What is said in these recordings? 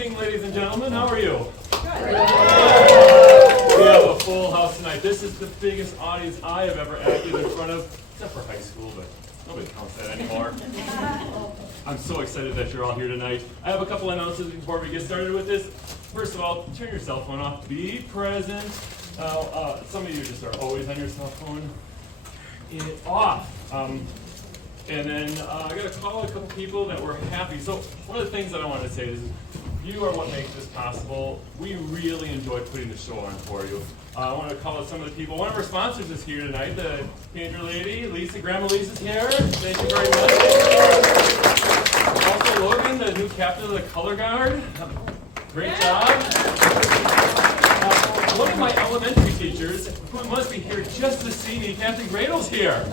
evening, ladies and gentlemen. How are you? Good. We have a full house tonight. This is the biggest audience I have ever acted in front of, except for high school, but nobody counts that anymore. I'm so excited that you're all here tonight. I have a couple announcements before we get started with this. First of all, turn your cell phone off. Be present. Some of you just are always on your cell phone. Turn it off. And then I got to call a couple people that were happy. So one of the things that I want to say is you are what makes this possible. We really enjoy putting the show on for you. I want to call out some of the people. One of our sponsors is here tonight, the painter lady, Lisa. Grandma Lisa's here. Thank you very much. Also Logan, the new captain of the color guard. Great job. One of my elementary teachers, who must be here just to see me, Captain Gradle's here.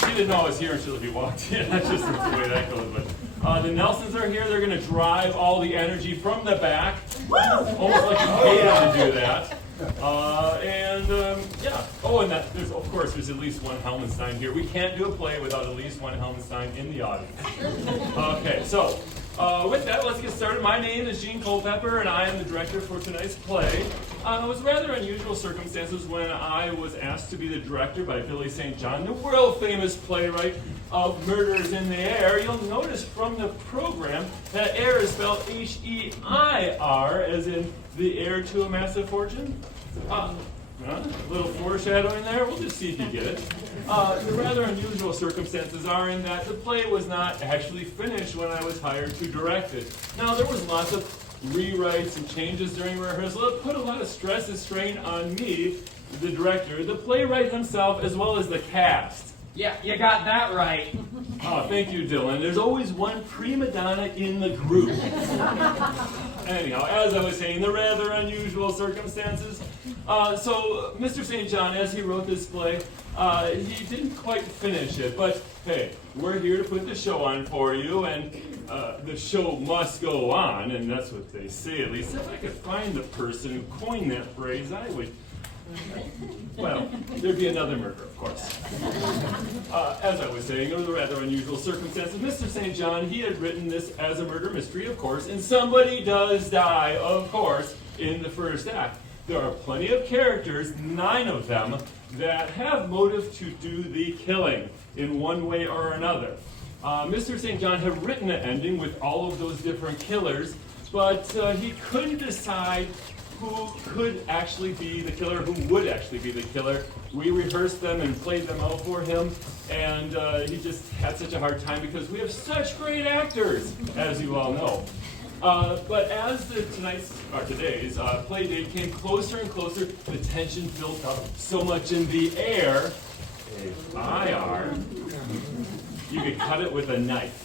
She didn't know I was here until he walked in. That's just the way that goes. But the Nelsons are here. They're going to drive all the energy from the back. Almost like you paid them to do that. Yeah. Oh, and there's at least one Helmenstein here. We can't do a play without at least one Helmenstein in the audience. Okay, so with that, let's get started. My name is Gene Culpepper, and I am the director for tonight's play. It was rather unusual circumstances when I was asked to be the director by Billy St. John, the world-famous playwright of Murders in the Air. You'll notice from the program that Heir is spelled H-E-I-R, as in the heir to a massive fortune. A little foreshadowing there. We'll just see if you get it. The rather unusual circumstances are in that the play was not actually finished when I was hired to direct it. Now, there was lots of rewrites and changes during rehearsal. It put a lot of stress and strain on me, the director, the playwright himself, as well as the cast. Yeah, you got that right. Oh, thank you, Dylan. There's always one prima donna in the group. Anyhow, as I was saying, the rather unusual circumstances. So, Mr. St. John, as he wrote this play, he didn't quite finish it, but hey, we're here to put the show on for you, and the show must go on, and that's what they say, at least. If I could find the person who coined that phrase, I would. Well, there'd be another murder, of course. As I was saying, there were rather unusual circumstances. Mr. St. John, he had written this as a murder mystery, of course, and somebody does die, of course, in the first act. There are plenty of characters, 9 of them, that have motive to do the killing in one way or another. Mr. St. John had written an ending with all of those different killers, but he couldn't decide who could actually be the killer, who would actually be the killer. We rehearsed them and played them out for him, and he just had such a hard time because we have such great actors, as you all know. But as today's play date came closer and closer, the tension built up so much in the air. IR, you could cut it with a knife.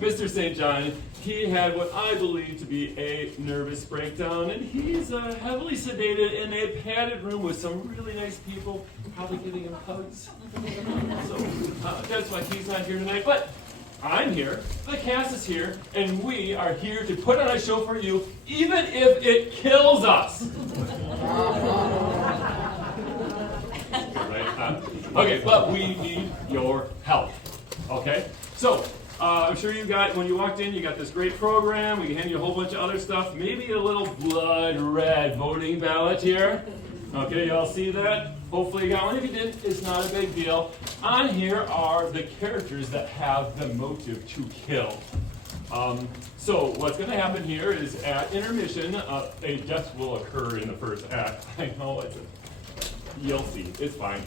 Mr. St. John, he had what I believe to be a nervous breakdown, and he's heavily sedated in a padded room with some really nice people, probably giving him hugs. So that's why he's not here tonight, but I'm here, the cast is here, and we are here to put on a show for you, even if it kills us. Okay, but we need your help. Okay? So, I'm sure you got, when you walked in, you got this great program. We can hand you a whole bunch of other stuff. Maybe a little blood red voting ballot here. Okay, y'all see that? Hopefully you got one. If you didn't, it's not a big deal. On here are the characters that have the motive to kill. So what's going to happen here is at intermission, a death will occur in the first act. I know you'll see, it's fine.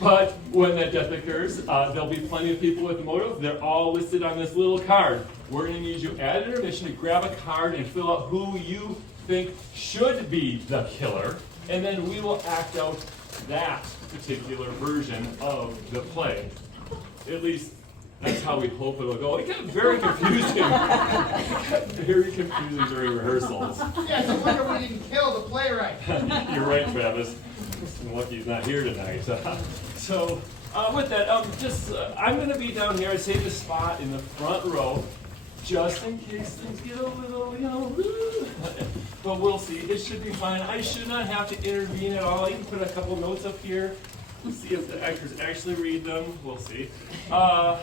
But when that death occurs, there'll be plenty of people with motive. They're all listed on this little card. We're going to need you at intermission to grab a card and fill out who you think should be the killer, and then we will act out that particular version of the play. At least that's how we hope it'll go. It got very confusing. Very confusing during rehearsals. Yes, I wonder we didn't kill the playwright. You're right, Travis. I'm lucky he's not here tonight. So, with that, I'm going to be down here. I saved a spot in the front row, just in case things get a little, but we'll see. It should be fine. I should not have to intervene at all. You can put a couple notes up here. Let's see if the actors actually read them. We'll see. I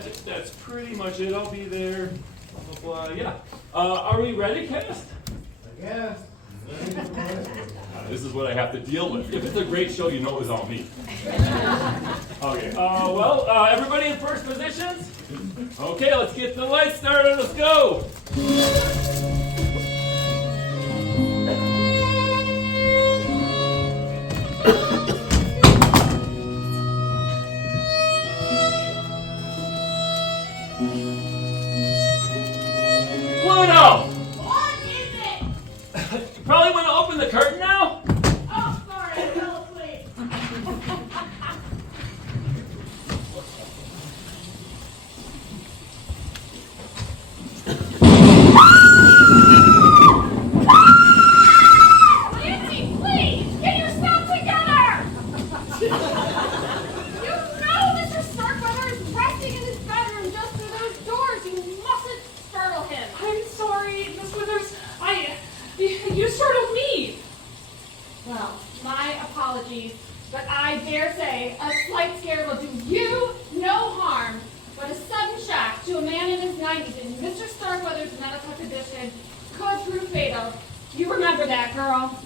think that's pretty much it. I'll be there. Blah, blah, blah. Yeah. Are we ready, cast? I guess. This is what I have to deal with. If it's a great show, you know it was all me. Okay. Everybody in first positions? Okay, let's get the lights started. Let's go. Pluto! What is it? You probably want to open the curtain now? Oh, sorry, I fell asleep. Nancy, please, get yourself together! You know Mr. Starkweather is resting in his bedroom just through those doors. You mustn't startle him. I'm sorry, Miss Withers. You startled me. Well, my apologies, but I dare say a slight scare will do you no harm, but a sudden shock to a man in his 90s in Mr. Starkweather's medical condition could prove fatal. You remember that, girl?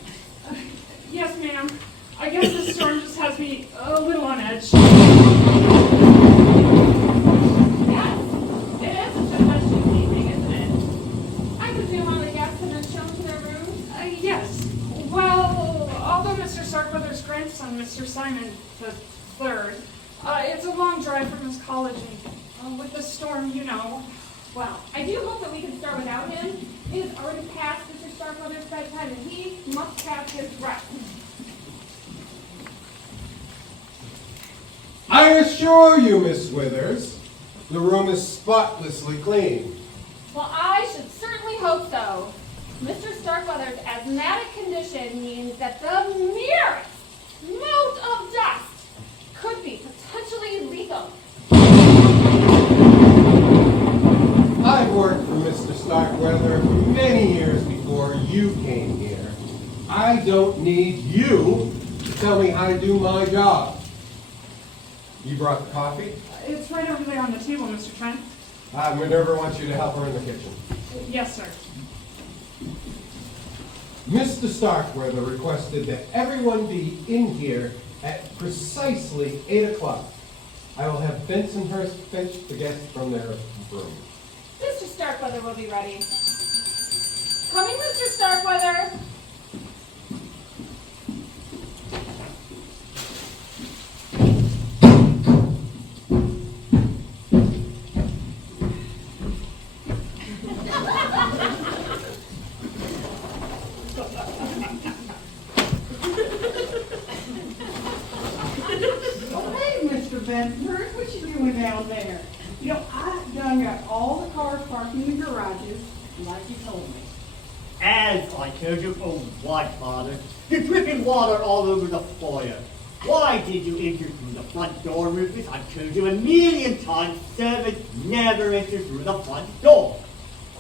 Yes, ma'am. I guess this storm just has me a little on edge. Yes, it is a tempestuous evening, isn't it? I presume all the guests have been shown to their rooms? Yes. Well, although Mr. Starkweather's grandson, Mr. Simon the Third, it's a long drive from his college, and with the storm, you know. Well, I do hope that we can start without him. It is already past Mr. Starkweather's bedtime, and he must have his rest. I assure you, Miss Withers, the room is spotlessly clean. Well, I should certainly hope so. Mr. Starkweather's asthmatic condition means that the merest mote of dust could be potentially lethal. I've worked for Mr. Starkweather many years before you came here. I don't need you to tell me how to do my job. You brought the coffee? It's right over there on the table, Mr. Trent. Minerva wants you to help her in the kitchen. Yes, sir. Mr. Starkweather requested that everyone be in here at precisely 8 o'clock. I will have Bensonhurst fetch the guests from their room. Mr. Starkweather will be ready. Coming, Mr. Starkweather. Bensonhurst, what you doing down there? You know, I done got all the cars parked in the garages, like you told me. As I told you, oh, why, Father? You're dripping water all over the foyer. Why did you enter through the front door, Rufus? I've told you a million times, servants never enter through the front door.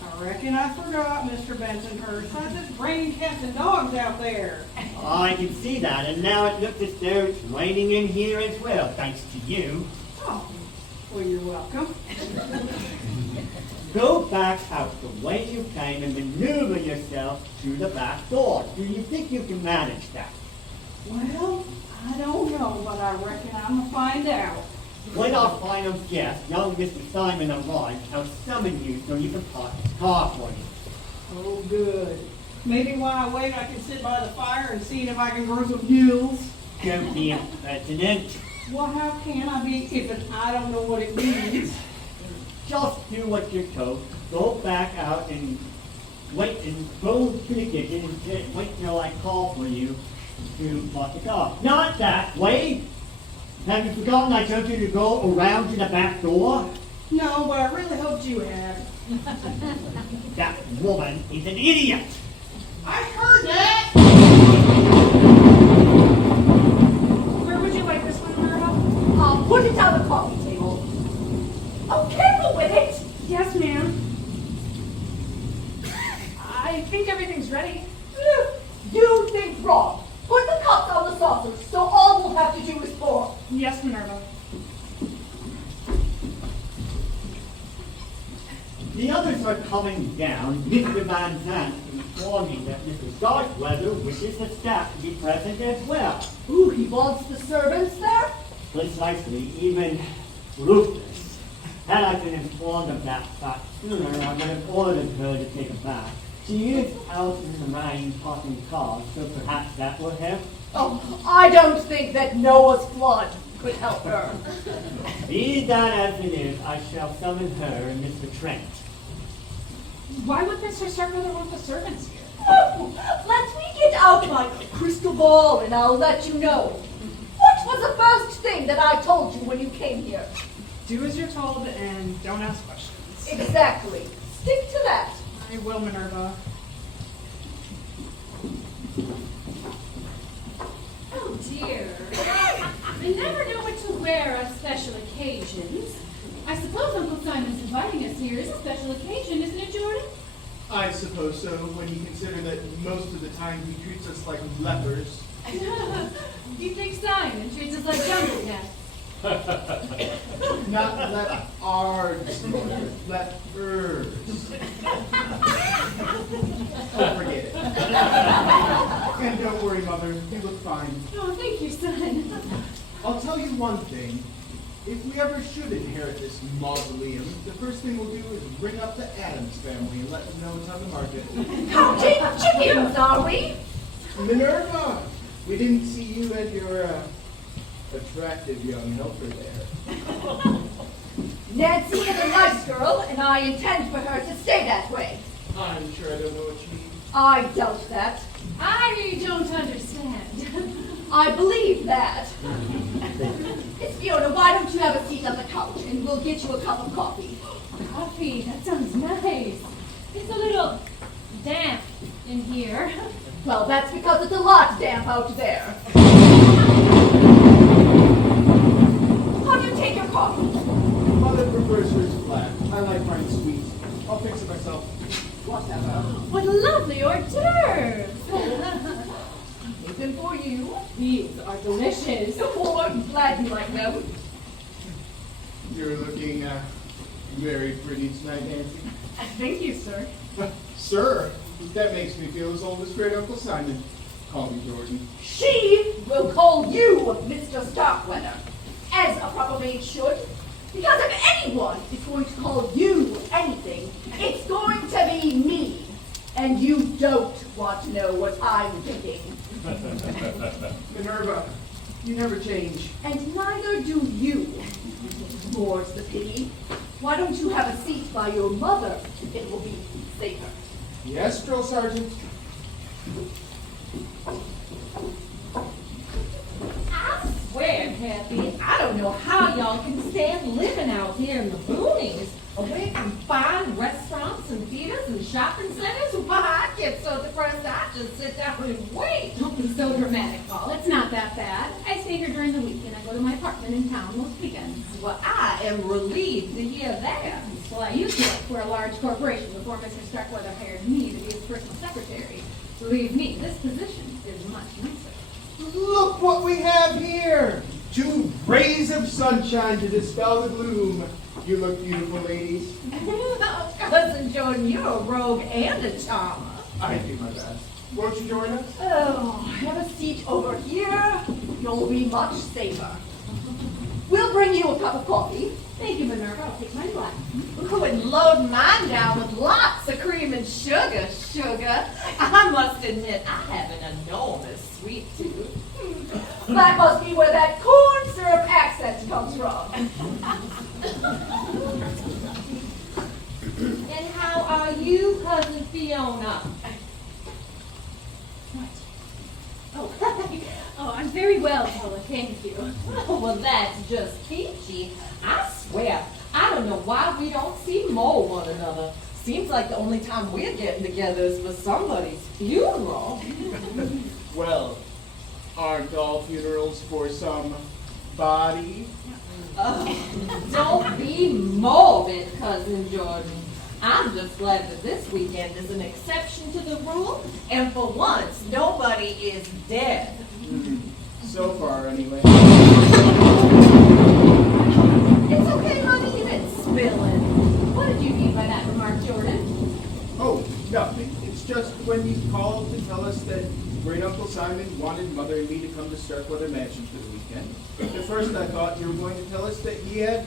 I reckon I forgot, Mr. Bensonhurst. I just raining cats and dogs out there. I can see that, and now it looks as though it's raining in here as well, thanks to you. Oh, well, you're welcome. Go back out the way you came and maneuver yourself through the back door. Do you think you can manage that? Well, I don't know, but I reckon I'm gonna find out. When our final guest, young Mr. Simon, arrives, I'll summon you so you can park his car for you. Oh, good. Maybe while I wait, I can sit by the fire and see if I can grow some hills. Don't be impertinent. Well, how can I be if I don't know what it means? Just do what you're told. Go back out and wait and go to the kitchen and wait till I call for you to park the car. Not that way. Have you forgotten I told you to go around to the back door? No, but I really hoped you had. That woman is an idiot. I heard that! Where would you like this one, Minerva? I'll put it on the coffee table. Oh, careful with it! Yes, ma'am. I think everything's ready. You think wrong. Put the cups on the saucers so all will have to do is pour. Yes, Minerva. The others are coming down. Mr. Van Zandt informing that Mr. Starkweather wishes the staff to be present as well. Ooh, he wants the servants there? Precisely, even Rufus. Had I been informed of that fact sooner, I would have ordered her to take a bath. She is out in the rain talking cars, so perhaps that will help. Oh, I don't think that Noah's flood could help her. Be that as it is, I shall summon her and Mr. Trent. Why would Mr. Starkweather want the servants here? Oh, let me get out my crystal ball and I'll let you know. What was the first thing that I told you when you came here? Do as you're told and don't ask questions. Exactly. Stick to that. I will, Minerva. Oh dear. I never know what to wear on special occasions. I suppose Uncle Simon's inviting us here is a special occasion, isn't it, Jordan? I suppose so, when you consider that most of the time he treats us like lepers. You think Simon treats us like jungle cats? Not leopards, mother, lepers. Oh, forget it. And don't worry, mother, you look fine. Oh, thank you, son. I'll tell you one thing. If we ever should inherit this mausoleum, the first thing we'll do is ring up the Addams family and let them know it's on the market. Counting chickens, are we? Minerva, we didn't see you and your attractive young helper there. Nancy is a nice girl, and I intend for her to stay that way. I'm sure I don't know what you mean. I doubt that. I don't understand. I believe that. Miss Fiona, why don't you have a seat on the couch, and we'll get you a cup of coffee. Coffee, that sounds nice. It's a little damp in here. Well, that's because it's a lot damp out there. How do you take your coffee? Mother prefers hers flat. I like mine sweet. I'll fix it myself. Whatever. What lovely hors d'oeuvres. Looking for you. These are delicious. Oh, I'm glad you like them. You're looking very pretty tonight, Nancy. Thank you, sir. Sir, that makes me feel as old as great Uncle Simon. Call me Jordan. She will call you Mr. Starkweather, as a proper maid should. Because if anyone is going to call you anything, it's going to be me. And you don't want to know what I'm thinking. Minerva, you never change. And neither do you. More's the pity. Why don't you have a seat by your mother? It will be safer. Yes, Drill Sergeant. I swear, Kathy, I don't know how y'all can stand living out here in the boonies, away from fine restaurants and theaters and shopping centers. Why, I get so depressed I just sit down and wait. Don't be so dramatic, Paul. It's not that bad. I stay here during the week and I go to my apartment in town most weekends. Well, I am relieved to hear that. Well, I used to work for a large corporation before Mr. Starkweather hired me to be his personal secretary. Believe me, this position is much nicer. Look what we have here. 2 rays of sunshine to dispel the gloom. You look beautiful, ladies. Cousin Jordan, you're a rogue and a charmer. I do my best. Won't you join us? Oh, have a seat over here. You'll be much safer. We'll bring you a cup of coffee. Thank you, Minerva. I'll take my glass. Ooh, and load mine down with lots of cream and sugar. I must admit, I have an enormous sweet tooth. That must be where that corn syrup accent comes from. And how are you, Cousin Fiona? Oh, oh, I'm very well, Paula. Thank you. Oh, well, that's just peachy. I swear, I don't know why we don't see more one another. Seems like the only time we're getting together is for somebody's funeral. Well, aren't all funerals for somebody? Don't be morbid, Cousin Jordan. I'm just glad that this weekend is an exception to the rule, and for once, nobody is dead. So far, anyway. It's okay, honey, you didn't spill it. What did you mean by that remark, Jordan? Oh, nothing. It's just when you called to tell us that Great Uncle Simon wanted Mother and me to come to Starkweather Mansion for the weekend. At first I thought you were going to tell us that he had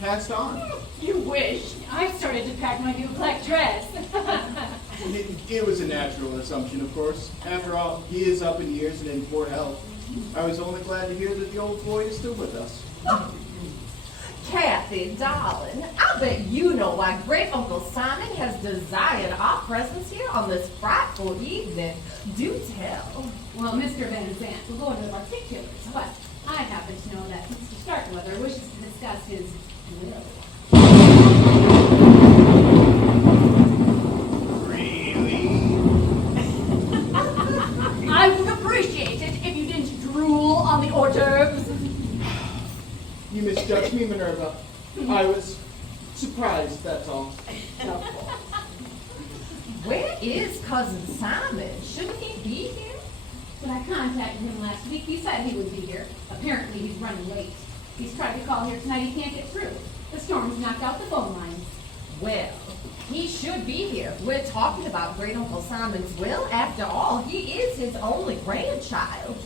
passed on. You wish. I started to pack my new black dress. It was a natural assumption, of course. After all, he is up in years and in poor health. I was only glad to hear that the old boy is still with us. Kathy, darling, I bet you know why Great Uncle Simon has desired our presence here on this frightful evening. Do tell. Well, Mr. Van Zandt will go into the particulars, but I happen to know that Mr. Starkweather wishes to discuss his will. Really? I would appreciate it if you didn't drool on the hors d'oeuvres. You misjudged me, Minerva. I was surprised, that's all. Where is Cousin Simon? Shouldn't he be here? When I contacted him last week, he said he would be here. Apparently, he's running late. He's tried to call here tonight, he can't get through. The storm's knocked out the phone lines. Well, he should be here. We're talking about Great Uncle Simon's will. After all, he is his only grandchild.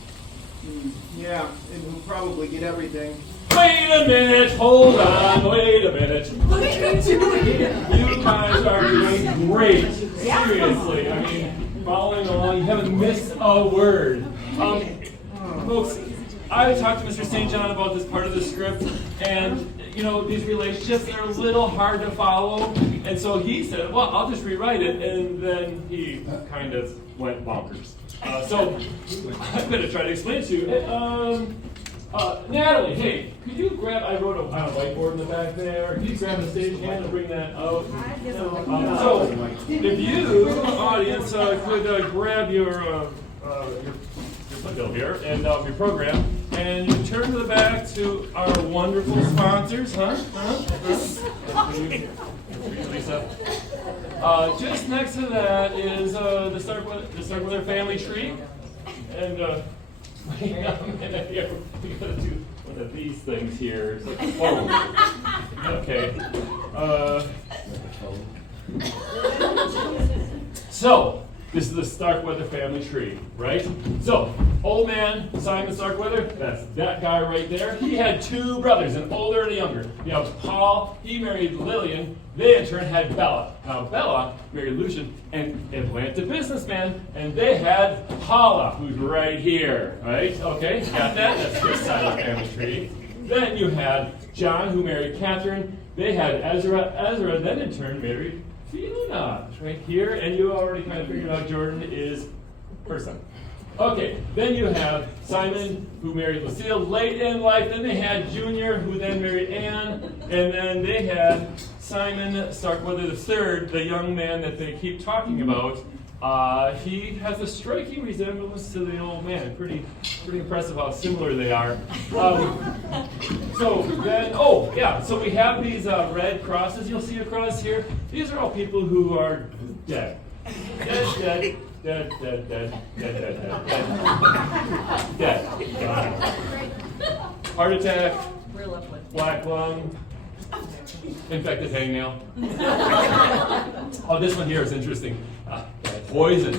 Yeah, and we'll probably get everything. Wait a minute, hold on, wait a minute. What are you doing? You guys are doing great. Seriously, I mean, following along, you haven't missed a word. Folks, I talked to Mr. St. John about this part of the script, and these relationships are a little hard to follow, and so he said, well, I'll just rewrite it, and then he kind of went bonkers. So I'm going to try to explain it to you. Natalie, hey, could you grab, I wrote a whiteboard in the back there, could you grab a stage hand and bring that out? So, if you, audience, could grab your bill here and your program, and you turn to the back to our wonderful sponsors, Lisa. Just next to that is the Starkweather family tree, and wait a minute here, we gotta do one of these things here. Oh, okay. So, this is the Starkweather family tree, right? So, old man Simon Starkweather, that's that guy right there. He had two brothers, an older and a younger. You know, Paul, he married Lillian. They in turn had Bella. Now Bella married Lucian, and Atlanta businessman, and they had Paula, who's right here, right? Okay, got that? That's this side of the family tree. Then you had John, who married Catherine. They had Ezra. Ezra then in turn married Fiona, right here, and you already kind of figured out Jordan is her son. Okay, then you have Simon, who married Lucille late in life. Then they had Junior, who then married Anne, and then they had Simon Starkweather III, the young man that they keep talking about. He has a striking resemblance to the old man. Pretty impressive how similar they are. So then, so we have these red crosses you'll see across here. These are all people who are dead. Dead. Heart attack, black lung, infected hangnail. Oh, this one here is interesting. Poison.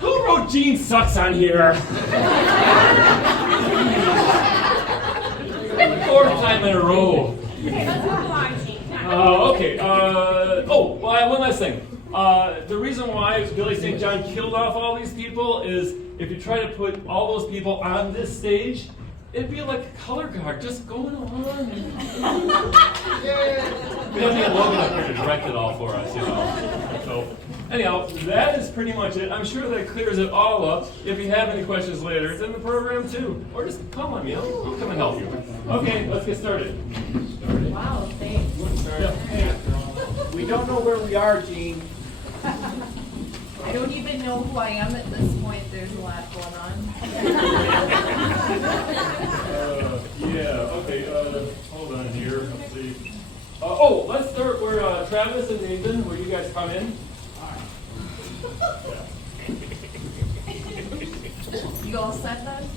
Who wrote Gene sucks on here? Fourth time in a row. Okay, let's move along, Gene. Okay. One last thing. The reason why Billy St. John killed off all these people is if you try to put all those people on this stage, it'd be like a color guard just going along. We have to get Logan up here to direct it all for us, So, anyhow, that is pretty much it. I'm sure that clears it all up. If you have any questions later, it's in the program too. Or just come on me. I'll come and help you. Okay, let's get started. Wow, thanks. We don't know where we are, Gene. I don't even know who I am at this point. There's a lot going on. Okay, hold on here. Let's see. Let's start where Travis and Nathan, where you guys come in. You all set then?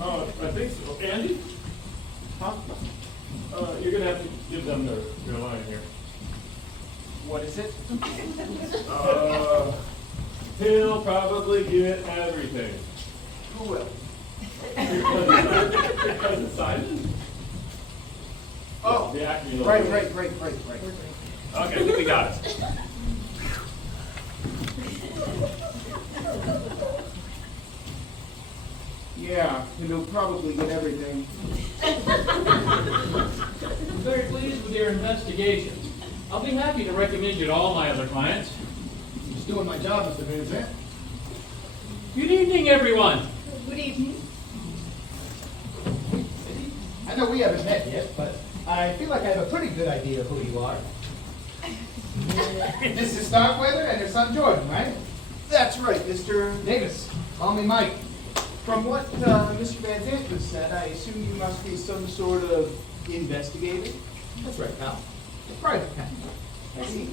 I think so. Andy? Huh? You're gonna have to give them their line here. What is it? He'll probably get everything. Who will? Your cousin Simon? Oh, The acting right. Okay, I think we got it. yeah, and he'll probably get everything. I'm very pleased with your investigation. I'll be happy to recommend you to all my other clients. Just doing my job, Mr. Van Zandt. Good evening, everyone. Good evening. I know we haven't met yet, but I feel like I have a pretty good idea of who you are. Mrs. Starkweather and her son Jordan, right? That's right, Mr. Davis, call me Mike. From what Mr. Van Zandt just said, I assume you must be some sort of investigator? That's right, pal. Private kind. I see.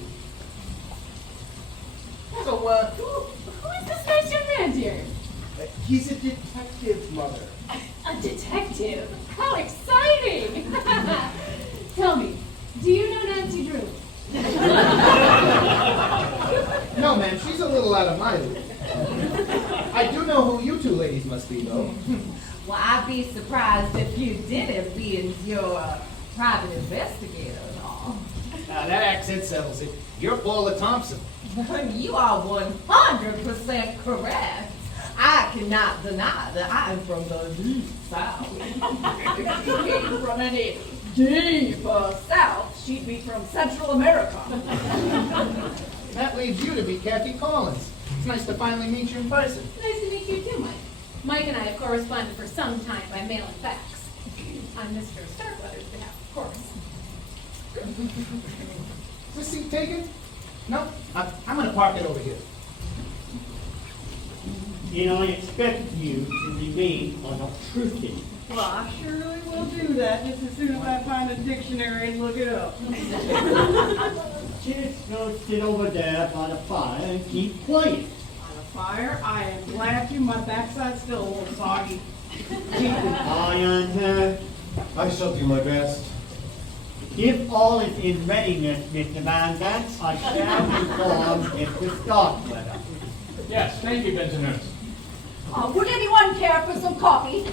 So, Who is this nice young man here? He's a detective, Mother. A detective? How exciting! Tell me, do you know Nancy Drew? no, ma'am, she's a little out of my league. I do know who you two ladies must be, though. Well, I'd be surprised if you didn't, being your private investigator and all. Now, that accent settles it. You're Paula Thompson. You are 100% correct. I cannot deny that I'm from the deep south. If she came from any deeper south, she'd be from Central America. That leaves you to be Kathy Collins. It's nice to finally meet you in person. Nice to meet you too, Mike. Mike and I have corresponded for some time by mail and fax. On Mr. Starkweather's behalf, of course. Is this seat taken? No? I'm going to park it over here. And I expect you to remain unobtrusive. Well, I surely will do that just as soon as I find a dictionary and look it up. Just go sit over there by the fire and keep quiet. On a fire, I am glad to. My backside's still a little soggy. Keep an eye on her. I shall do my best. If all is in readiness, Mr. Van Zandt, I shall inform Mr. Starkweather. Yes, thank you, Benjamin. Would anyone care for some coffee?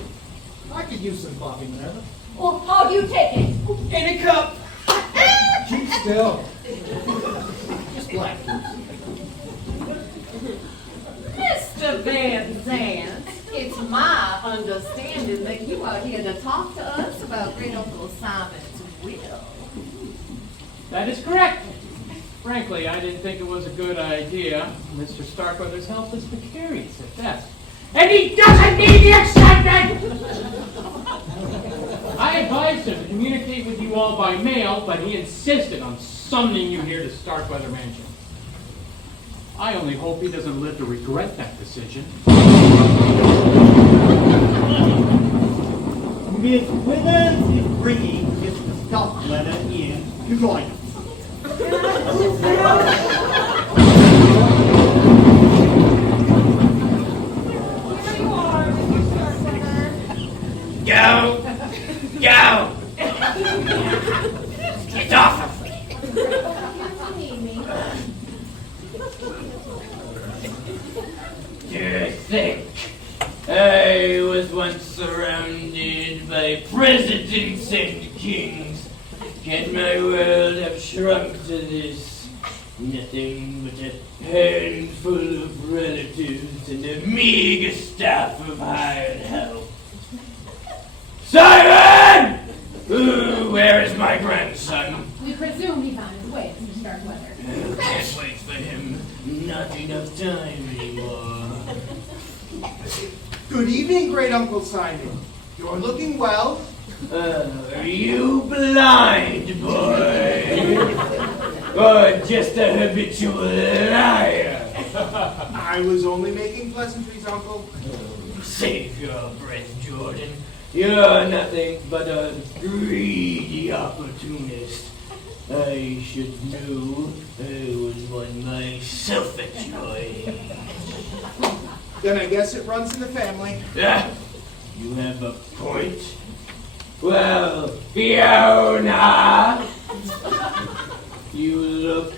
I could use some coffee, Minerva. Well, how do you take it? In a cup. Keep still. Just black. Mr. Van Zandt, it's my understanding that you are here to talk to us about Great Uncle Simon's will. That is correct. Frankly, I didn't think it was a good idea. Mr. Starkweather's health is precarious at best. And he doesn't need the excitement! I advised him to communicate with you all by mail, but he insisted on summoning you here to Starkweather Mansion. I only hope he doesn't live to regret that decision. Miss Withers is bringing Mr. Starkweather in to join us. Go! Go! Get off of me! To think I was once surrounded by presidents and kings. Can my world have shrunk to this? Nothing but a handful of relatives and a meager staff of hired help. Simon! Ooh, where is my grandson? We presume he's on his way, Mr. Starkweather. Can't wait for him. Not enough time anymore. Good evening, Great Uncle Simon. You're looking well. Are you blind, boy? Or just a habitual liar? I was only making pleasantries, Uncle. Save your breath, Jordan. You're nothing but a greedy opportunist. I should know I was one myself at your age. Then I guess it runs in the family. Ah, you have a point. Well, Fiona, you look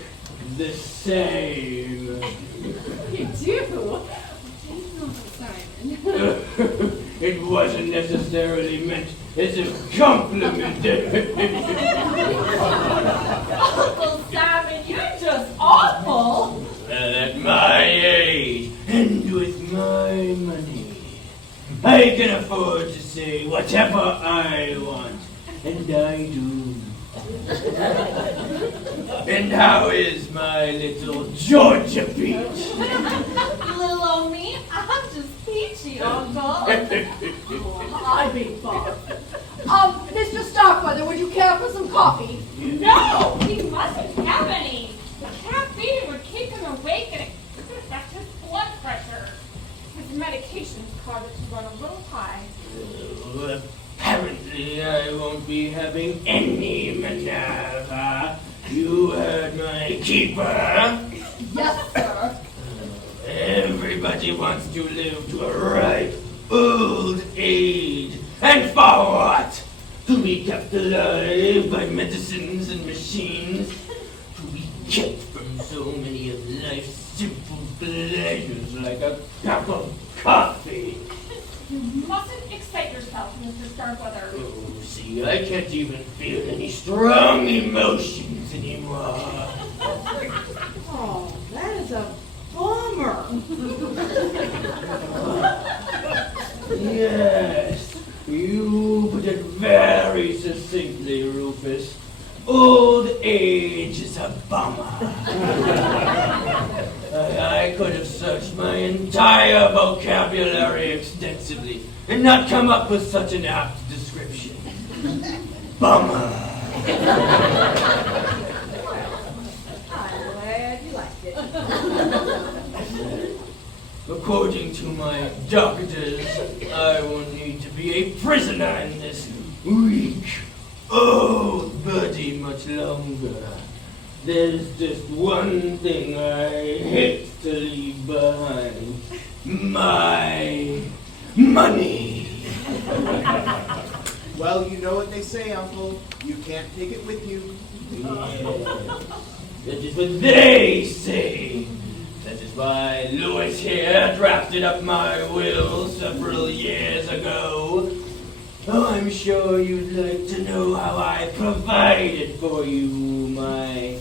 the same. You do? Simon. It wasn't necessarily meant as a compliment. Uncle Simon, you're just awful. Well, at my age, and with my money, I can afford to say whatever I want, and I do. And how is my little Georgia Peach? Little old me, I'm just peachy, Uncle. I beg pardon. Mr. Starkweather, would you care for some coffee? No, he mustn't have any. The caffeine would keep him awake and it could affect his blood pressure. His medications cause it to run a little high. Apparently, I won't be having any Minerva. You heard my keeper. Yes, sir. Everybody wants to live to a ripe old age. And for what? To be kept alive by medicines and machines? To be kept from so many of life's simple pleasures like a cup of coffee? You mustn't excite yourself, Mr. Starkweather. Oh, see, I can't even feel any strong emotions anymore. Oh, that is a bummer. Yes, you put it very succinctly, Rufus. Old age is a bummer. I could have searched my entire vocabulary extensively and not come up with such an apt description. Bummer. I'm glad you liked it. According to my doctors, I will need to be a prisoner in this weak, old body much longer. There's just one thing I hate to leave behind. My money. Well, you know what they say, Uncle. You can't take it with you. Yeah. That is what they say. That is why Lewis here drafted up my will several years ago. Oh, I'm sure you'd like to know how I provided for you, my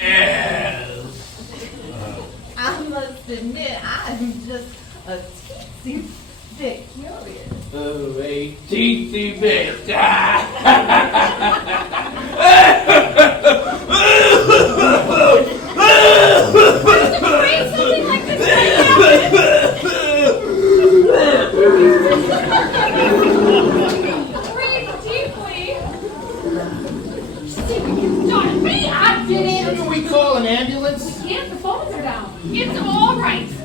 heirs. I must admit, I'm just a teensy bit curious. Oh, a teensy bit. Breathe something like this Breathe deeply. It's not me, I did it. Shouldn't we call an ambulance? We can't, the phones are down. It's all right. He's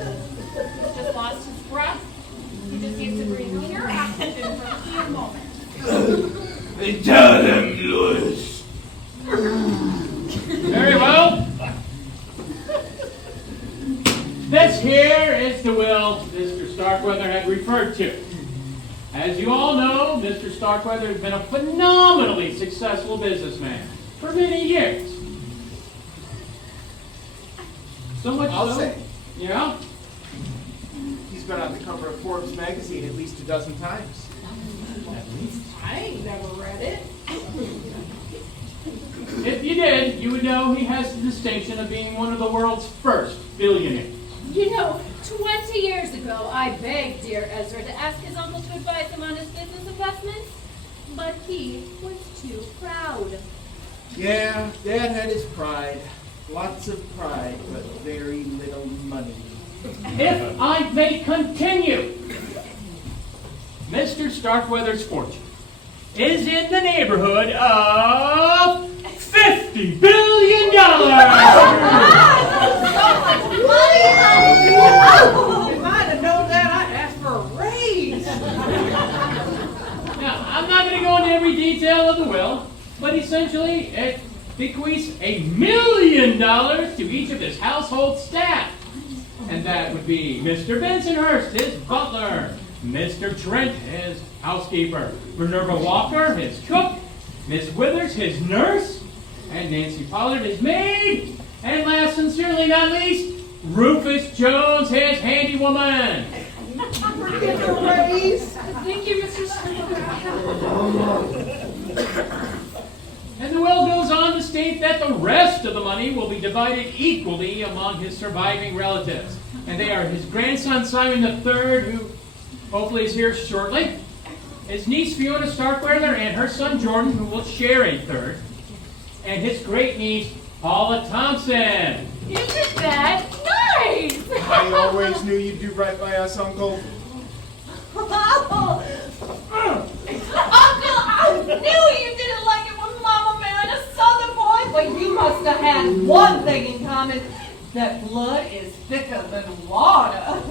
just lost his breath. He just needs to breathe pure oxygen for a few moments. Tell them, Lewis. Very well. This here is the will Mr. Starkweather had referred to. As you all know, Mr. Starkweather has been a phenomenally successful businessman for many years. So much I'll so, say. yeah. He's been on the cover of Forbes magazine at least a dozen times. I ain't never read it. If you did, you would know he has the distinction of being one of the world's first billionaires. You know, 20 years ago, I begged dear Ezra to ask his uncle to advise him on his business investments, but he was too proud. Yeah, Dad had his pride. Lots of pride, but very little money. If I may continue, Mr. Starkweather's fortune is in the neighborhood of $50 billion. If I'd have known that, I'd ask for a raise. but essentially it bequeaths $1 million to each of his household staff. And that would be Mr. Bensonhurst, his butler, Mr. Trent, his housekeeper, Minerva Walker, his cook, Miss Withers, his nurse, and Nancy Pollard, his maid, and last and certainly not least, Rufus Jones, his handywoman. Get the raise. Thank you, Mr. Starkweather. And the will goes on to state that the rest of the money will be divided equally among his surviving relatives. And they are his grandson Simon III, who hopefully is here shortly, his niece Fiona Starkweather, and her son Jordan, who will share a third, and his great niece Paula Thompson. Isn't that nice? I always knew you'd do right by us, Uncle. Uncle, I knew you didn't like it when Mama married a Southern boy, but you must have had one thing in common. That blood is thicker than water.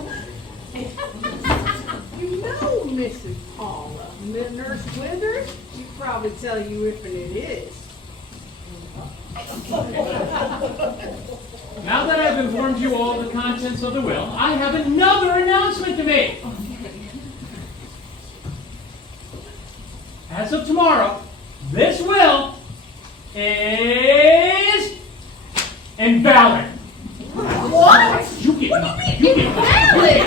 You know, Mrs. Paula, Nurse Withers, she'd probably tell you if it is. Now that I've informed you all of the contents of the will, I have another announcement to make. As of tomorrow, this will is invalid. What? You get What do you mean invalid?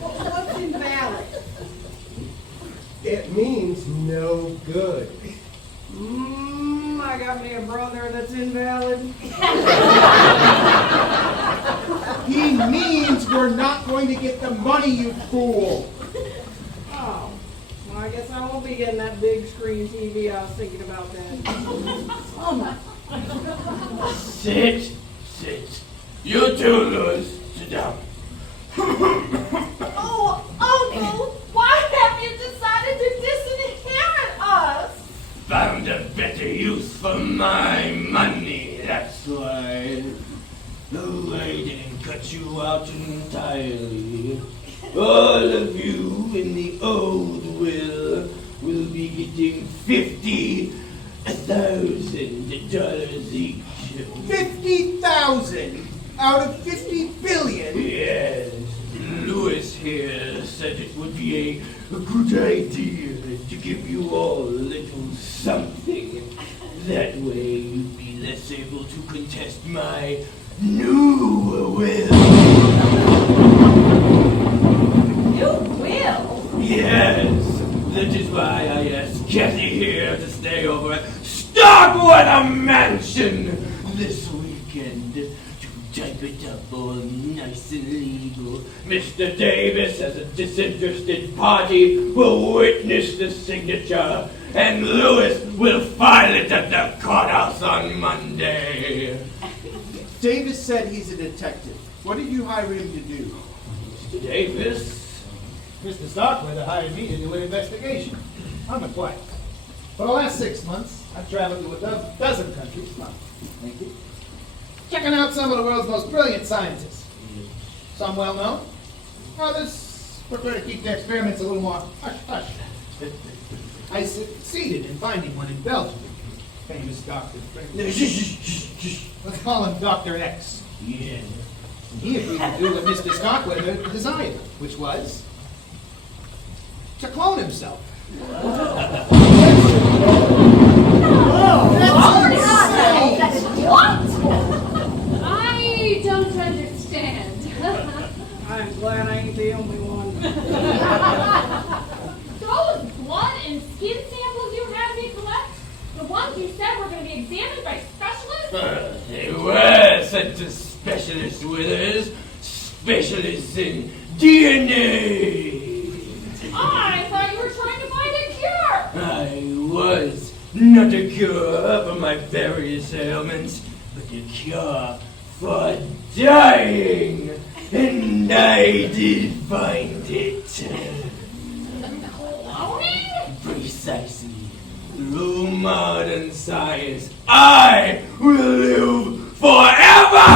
What's invalid? It means no good. I got me a brother that's invalid. He means we're not going to get the money, you fool. Oh, well, I guess I won't be getting that big screen TV I was thinking about that. Sit. You two lose. Sit down. Oh, Uncle, why have you decided to disinherit us? Found a better use for my money, that's why. No, I didn't cut you out entirely. All of you in the old will be getting $50,000 each. 50,000 out of 50 billion. Yes, Lewis here said it would be a good idea to give you all a little something. That way you'd be less able to contest my new will. You will? Yes, that is why I asked Kathy here to stay over at Starkweather Mansion this weekend to type it up all nice and legal. Mr. Davis, as a disinterested party, will witness the signature, and Lewis will file it at the courthouse on Monday. Davis said he's a detective. What did you hire him to do? Mr. Davis? Mr. Starkweather hired me to do an investigation. I'm a quiet. For the last 6 months, I've traveled to a dozen countries. Thank you. Checking out some of the world's most brilliant scientists. Some well known, others prefer to keep their experiments a little more hush-hush. I succeeded in finding one in Belgium. Famous doctor. Let's call him Dr. X. Yeah. And he agreed to do what Mr. Starkweather desired, which was to clone himself. I don't understand. I'm glad I ain't the only one. Those blood and skin samples you had me collect, the ones you said were going to be examined by specialists? They were sent to specialists with us, specialists in DNA. I thought you were trying to find a cure. I was not a cure for my various ailments, but a cure for dying. And I did find it. Cloning? Precisely. Through modern science, I will live forever!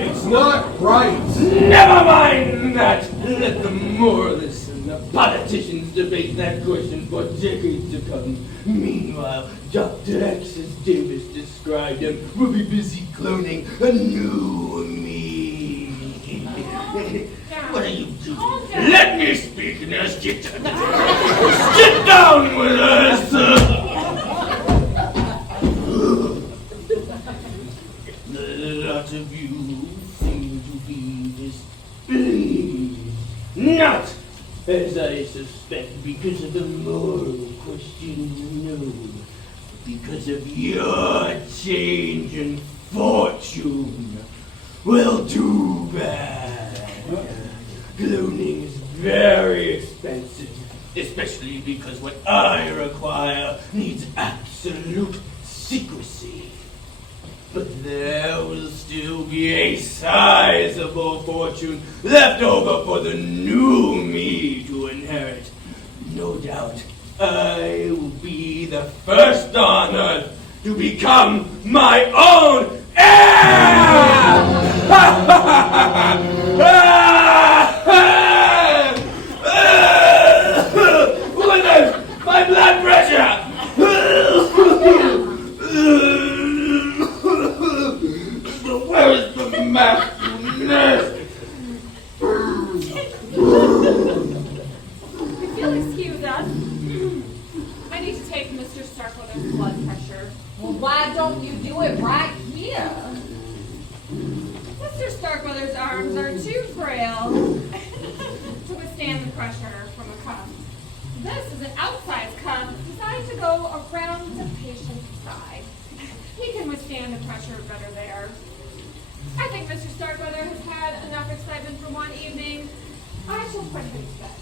It's not right. Never mind that. Let the moralists and the politicians debate that question for decades to come. Meanwhile, Dr. X, as Davis described him, will be busy cloning a new me. What are you doing? Let me speak, nurse. Sit down with us. A lot of you seem to be displeased. Not, as I suspect, because of the moral question, no. Because of your change in fortune. Well, too bad. Cloning is very expensive, especially because what I require needs absolute secrecy. But there will still be a sizable fortune left over for the new me to inherit. No doubt, I will be the first on earth to become my own heir! With my blood pressure! Where is the nurse? If you'll excuse us, I need to take Mr. Starkweather's blood pressure. Well, why don't you do it right here? Mr. Starkweather's arms are too frail to withstand the pressure from a cuff. This is an outsized cuff designed to go around the patient's side. He can withstand the pressure better there. I think Mr. Starkweather has had enough excitement for one evening. I shall put him to bed.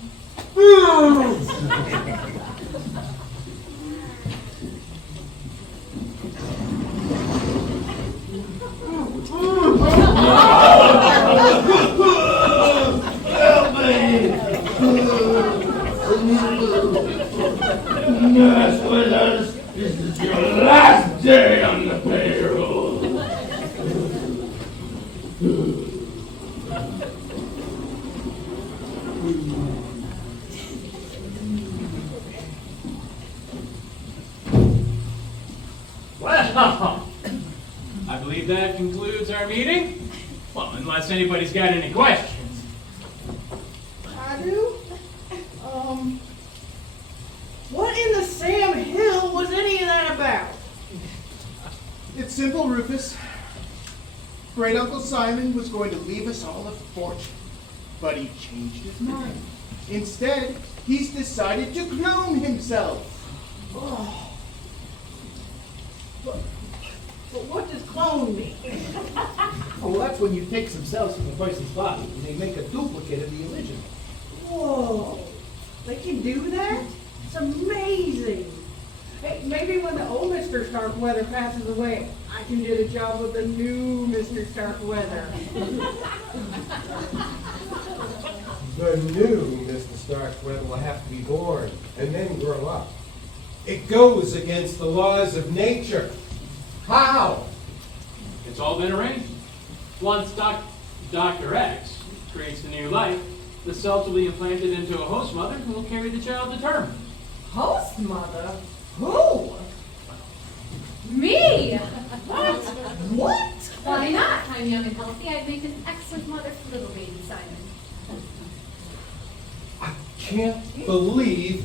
Help me! Nurse with us. This is your last day on the payroll. Well, I believe that concludes our meeting. Well, unless anybody's got any questions. I do? What in the Sam Hill was any of that about? It's simple, Rufus. Great Uncle Simon was going to leave us all a fortune, but he changed his mind. Instead, he's decided to clone himself. Oh. But what does clone mean? Oh, well, that's when you take some cells from a person's body and they make a duplicate of the original. Whoa. They can do that? It's amazing. Hey, maybe when the old Mr. Starkweather passes away, I can do the job with the new Mr. Starkweather. The new Mr. Starkweather will have to be born and then grow up. It goes against the laws of nature. How? It's all been arranged. Once Dr. X creates the new life, the cells will be implanted into a host mother who will carry the child to term. Host mother? Who? Me! What? What? Why not? I'm young and healthy. I'd make an excellent mother for little baby Simon. I can't believe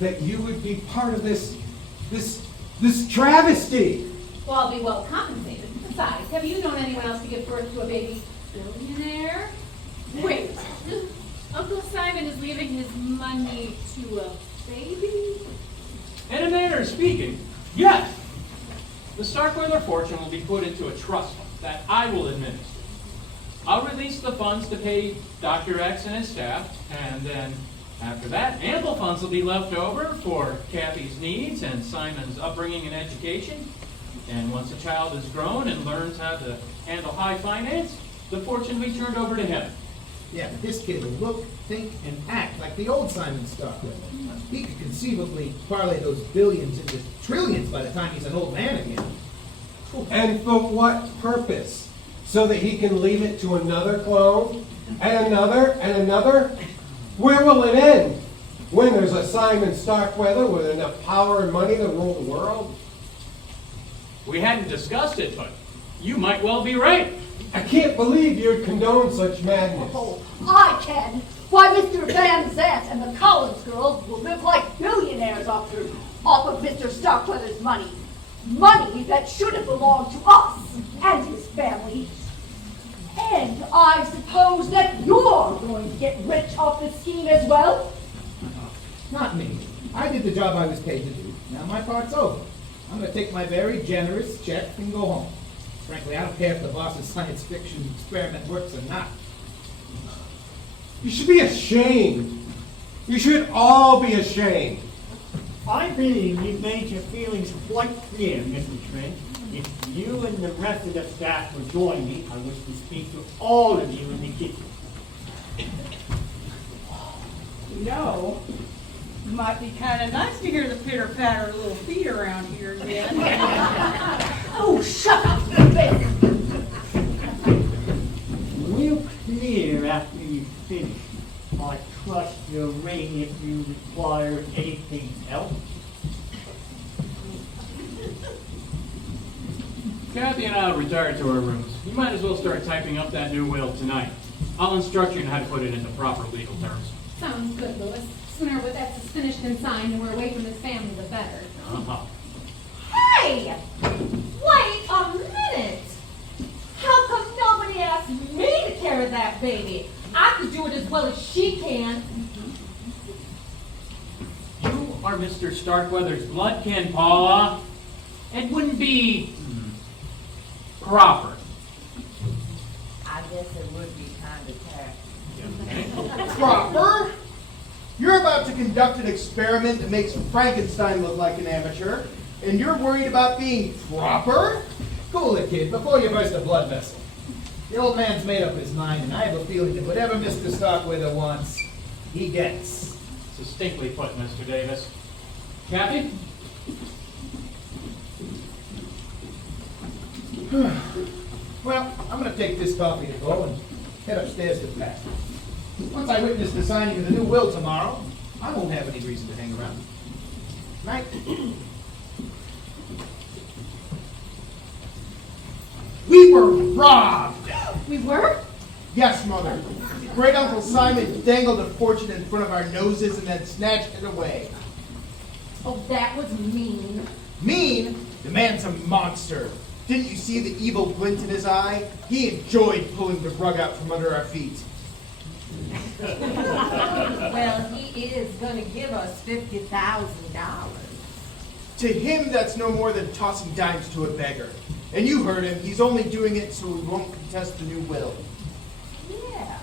that you would be part of this travesty. Well, I'll be well compensated. Besides, have you known anyone else to give birth to a baby billionaire? Wait, Uncle Simon is leaving his money to a baby? In a manner of speaking, yes. The Starkweather fortune will be put into a trust fund that I will administer. I'll release the funds to pay Dr. X and his staff, and then after that, ample funds will be left over for Kathy's needs and Simon's upbringing and education. And once a child is grown and learns how to handle high finance, the fortune will be turned over to him. Yeah, but this kid will look, think, and act like the old Simon Starkweather. He could conceivably parlay those billions into trillions by the time he's an old man again. And for what purpose? So that he can leave it to another clone, and another, and another? Where will it end? When there's a Simon Starkweather with enough power and money to rule the world? We hadn't discussed it, but you might well be right. I can't believe you'd condone such madness. Oh, I can. Why, Mr. Van Zant and the Collins girls will live like billionaires off of Mr. Starkweather's money. Money that should have belonged to us and his family. And I suppose that you're going to get rich off this scheme as well? Not me. I did the job I was paid to do. Now my part's over. I'm going to take my very generous check and go home. Frankly, I don't care if the boss's science fiction experiment works or not. You should be ashamed. You should all be ashamed. I believe you've made your feelings quite clear, Mr. Trent. If you and the rest of the staff will join me, I wish to speak to all of you in the kitchen. You know, it might be kind of nice to hear the pitter-patter of little feet around here again. Oh, shut up, you bitch! We'll clear after you finish. I trust you'll ring if you require anything else. Kathy and I will retire to our rooms. You might as well start typing up that new will tonight. I'll instruct you on how to put it into proper legal terms. Sounds good, Louis. Sooner with that's finished and signed and we're away from his family, the better. Uh-huh. Hey! Wait a minute! How come nobody asked me to carry that baby? I could do it as well as she can. You are Mr. Starkweather's bloodkin, Paula. It wouldn't be proper. I guess it would be kind of tacky. Proper? You're about to conduct an experiment that makes Frankenstein look like an amateur, and you're worried about being proper? Cool it, kid, before you burst a blood vessel. The old man's made up his mind, and I have a feeling that whatever Mr. Starkweather wants, he gets. Succinctly put, Mr. Davis. Kathy? Well, I'm going to take this coffee to go and head upstairs to pack. Once I witness the signing of the new will tomorrow, I won't have any reason to hang around. Night. We were robbed! We were? Yes, Mother. Great Uncle Simon dangled a fortune in front of our noses and then snatched it away. Oh, that was mean. Mean? The man's a monster. Didn't you see the evil glint in his eye? He enjoyed pulling the rug out from under our feet. Well, he is going to give us $50,000. To him, that's no more than tossing dimes to a beggar. And you heard him. He's only doing it so he won't contest the new will. Yeah.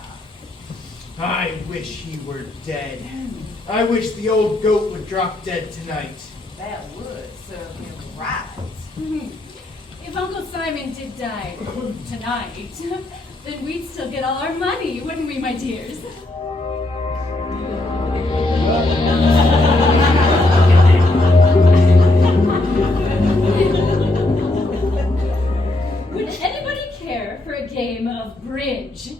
I wish he were dead. I wish the old goat would drop dead tonight. That would serve him right. If Uncle Simon did die tonight, then we'd still get all our money, wouldn't we, my dears? Would anybody care for a game of bridge?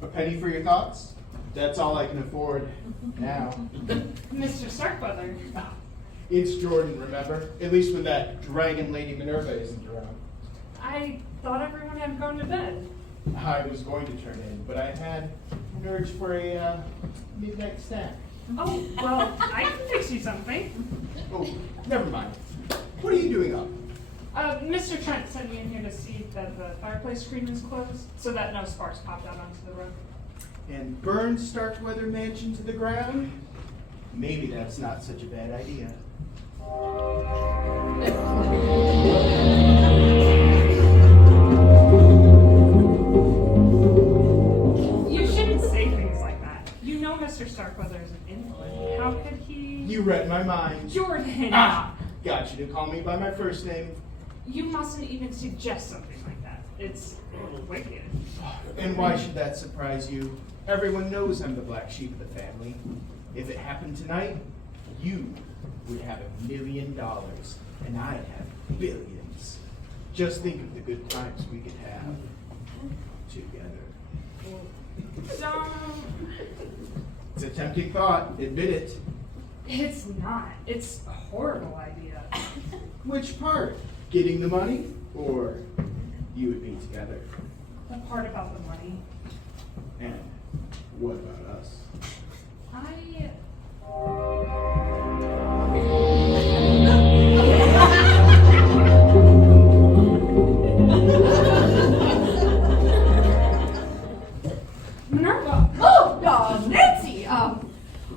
A penny for your thoughts? That's all I can afford now. Mr. Starkweather. It's Jordan, remember? At least when that dragon Lady Minerva isn't around. I thought everyone had gone to bed. I was going to turn in, but I had an urge for a midnight snack. Oh, well, I can fix you something. Oh, never mind. What are you doing up? Mr. Trent sent me in here to see that the fireplace screen is closed so that no sparks popped out onto the rug. And burn Starkweather Mansion to the ground? Maybe that's not such a bad idea. You shouldn't say things like that. You know Mr. Mr. Starkweather is an invalid. How could he? You read my mind. Jordan! Got you to call me by my first name. You mustn't even suggest something like that. It's wicked. And why should that surprise you? Everyone knows I'm the black sheep of the family. If it happened tonight, you would have $1 million, and I'd have billions. Just think of the good times we could have together. It's a tempting thought, admit it. It's not. It's a horrible idea. Which part? Getting the money, or you and me together? The part about the money. And what about us? Minerva! Oh, Nancy!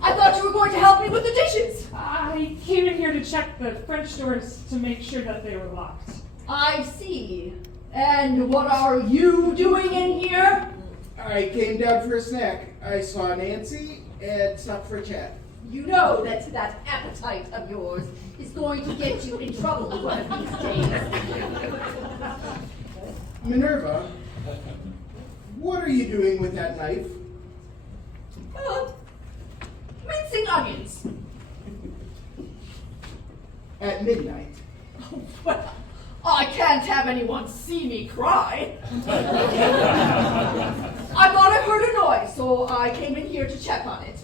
I thought you were going to help me with the dishes. I came in here to check the French doors to make sure that they were locked. I see. And what are you doing in here? I came down for a snack. I saw Nancy and stopped for a chat. You know that that appetite of yours is going to get you in trouble one of these days. Minerva, what are you doing with that knife? Mincing onions. At midnight. Well, I can't have anyone see me cry. I thought I heard a noise, so I came in here to check on it.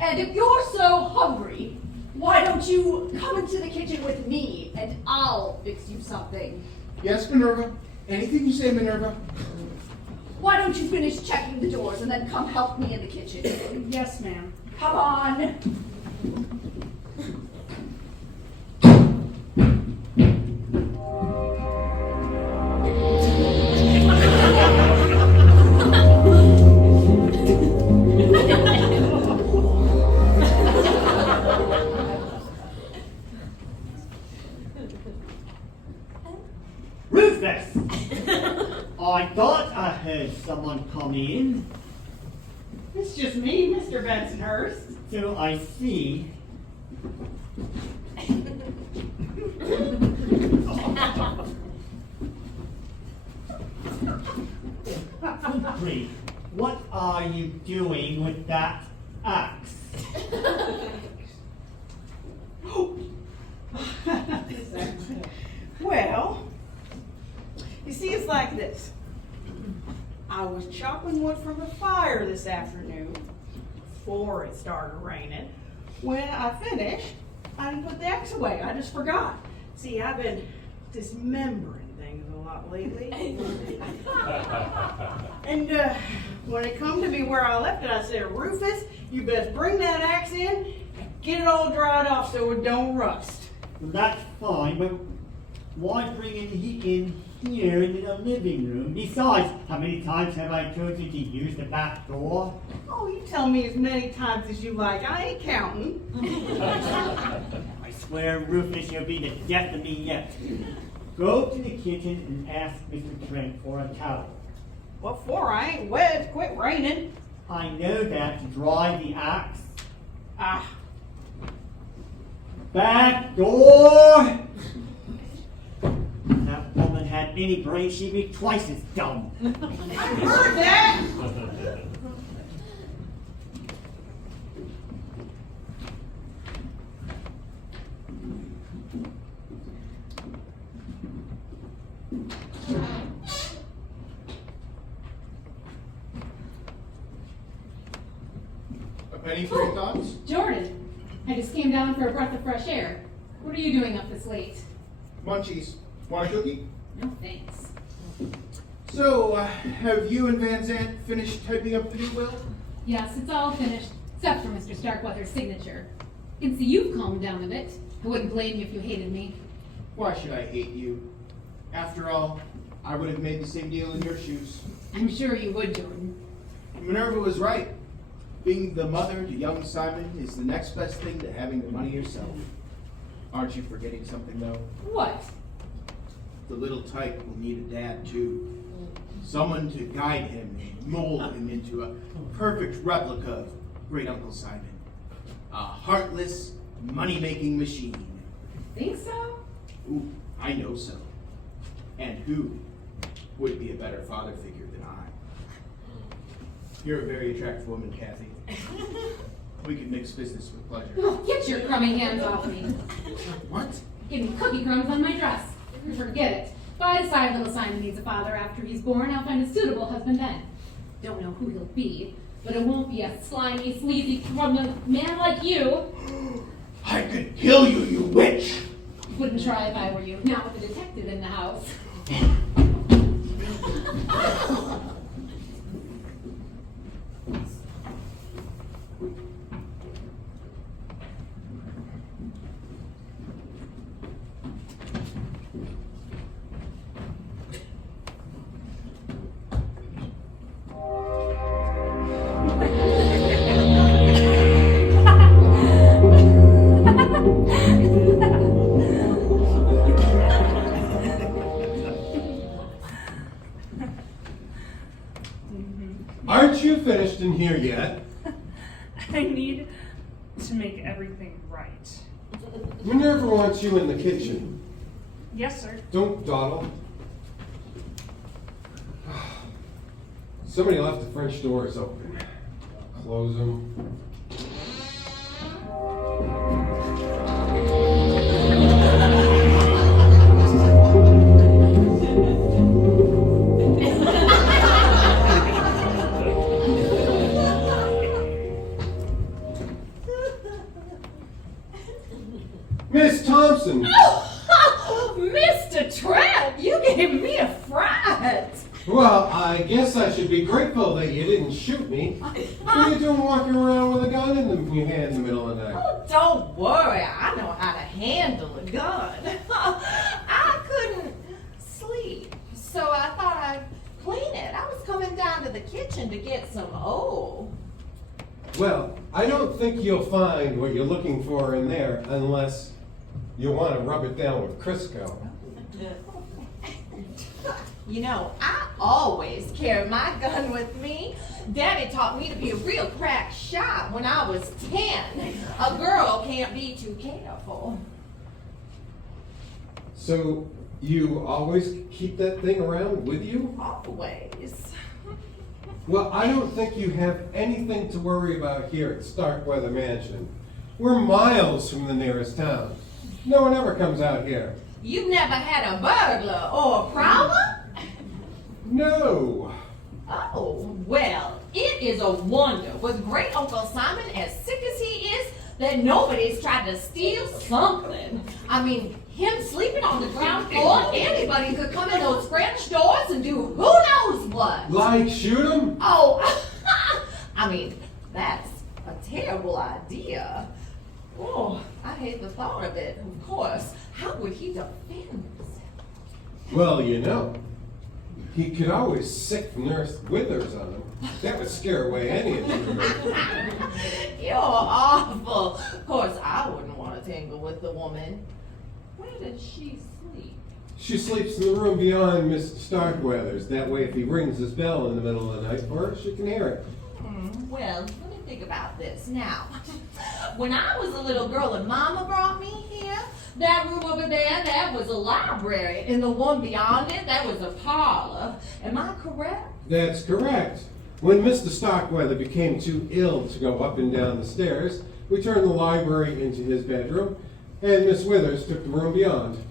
And if you're so hungry, why don't you come into the kitchen with me and I'll fix you something? Yes, Minerva. Anything you say, Minerva. Why don't you finish checking the doors and then come help me in the kitchen? Yes, ma'am. Come on. Rufus! I thought I heard someone come in. It's just me, Mr. Bensonhurst. So I see. Please, what are you doing with that axe? Well, you see, it's like this. I was chopping wood from the fire this afternoon before it started raining. When I finished, I didn't put the axe away. I just forgot. See, I've been dismembering things a lot lately. And when it come to me where I left it, I said, Rufus, you best bring that axe in and get it all dried off so it don't rust. Well, that's fine, but why bring in here into the living room? Besides, how many times have I told you to use the back door? Oh, you tell me as many times as you like. I ain't counting. I swear, Rufus, you'll be the death of me yet. Go to the kitchen and ask Mr. Trent for a towel. What for? I ain't wet. It's quit raining. I know that to dry the axe. Ah. Back door! If that woman had any brains, she'd be twice as dumb. I heard that! A penny for your thoughts? Jordan, I just came down for a breath of fresh air. What are you doing up this late? Munchies. Want a cookie? No thanks. So, have you and Van Zant finished typing up the new will? Yes, it's all finished, except for Mr. Starkweather's signature. I can see you've calmed down a bit. I wouldn't blame you if you hated me. Why should I hate you? After all, I would have made the same deal in your shoes. I'm sure you would, Jordan. Minerva was right. Being the mother to young Simon is the next best thing to having the money yourself. Aren't you forgetting something, though? What? The little tyke will need a dad, too. Someone to guide him and mold him into a perfect replica of Great Uncle Simon. A heartless, money-making machine. Think so? Ooh, I know so. And who would be a better father figure than I? You're a very attractive woman, Kathy. We can mix business with pleasure. Oh, get your crummy hands off me. What? Give me cookie crumbs on my dress. Forget it. If I decide little Simon needs a father after he's born, I'll find a suitable husband then. Don't know who he'll be, but it won't be a slimy, sleazy, crumbling man like you. I could kill you, you witch! Wouldn't try if I were you. Not with a detective in the house. Aren't you finished in here yet? I need to make everything right. Minerva wants you in the kitchen. Yes, sir. Don't dawdle. Somebody left the French doors open. Close them. Miss Thompson! Mr. Trent, you gave me a fright. Well, I guess I should be grateful that you didn't shoot me. What are you doing walking around with a gun in your hand in the middle of the night? Oh, don't worry, I know how to handle a gun. I couldn't sleep, so I thought I'd clean it. I was coming down to the kitchen to get some oil. Well, I don't think you'll find what you're looking for in there unless you want to rub it down with Crisco. You know, I always carry my gun with me. Daddy taught me to be a real crack shot when I was 10. A girl can't be too careful. So you always keep that thing around with you? Always. Well, I don't think you have anything to worry about here at Starkweather Mansion. We're miles from the nearest town. No one ever comes out here. You've never had a burglar or a prowler? No. Oh, well, it is a wonder with great Uncle Simon as sick as he is that nobody's tried to steal something. I mean, him sleeping on the ground floor, anybody could come in those French doors and do who knows what. Like shoot him? Oh, I mean, that's a terrible idea. Oh, I hate the thought of it, of course. How would he defend himself? Well, you know, he could always sick Nurse Withers on him. That would scare away any intruder. You're awful. Of course, I wouldn't want to tangle with the woman. Where does she sleep? She sleeps in the room beyond Mr. Starkweather's. That way, if he rings his bell in the middle of the night for her, she can hear it. Well, let me think about this now. When I was a little girl and Mama brought me here, that room over there, that was a library. And the one beyond it, that was a parlor. Am I correct? That's correct. When Mr. Starkweather became too ill to go up and down the stairs, we turned the library into his bedroom, and Miss Withers took the room beyond.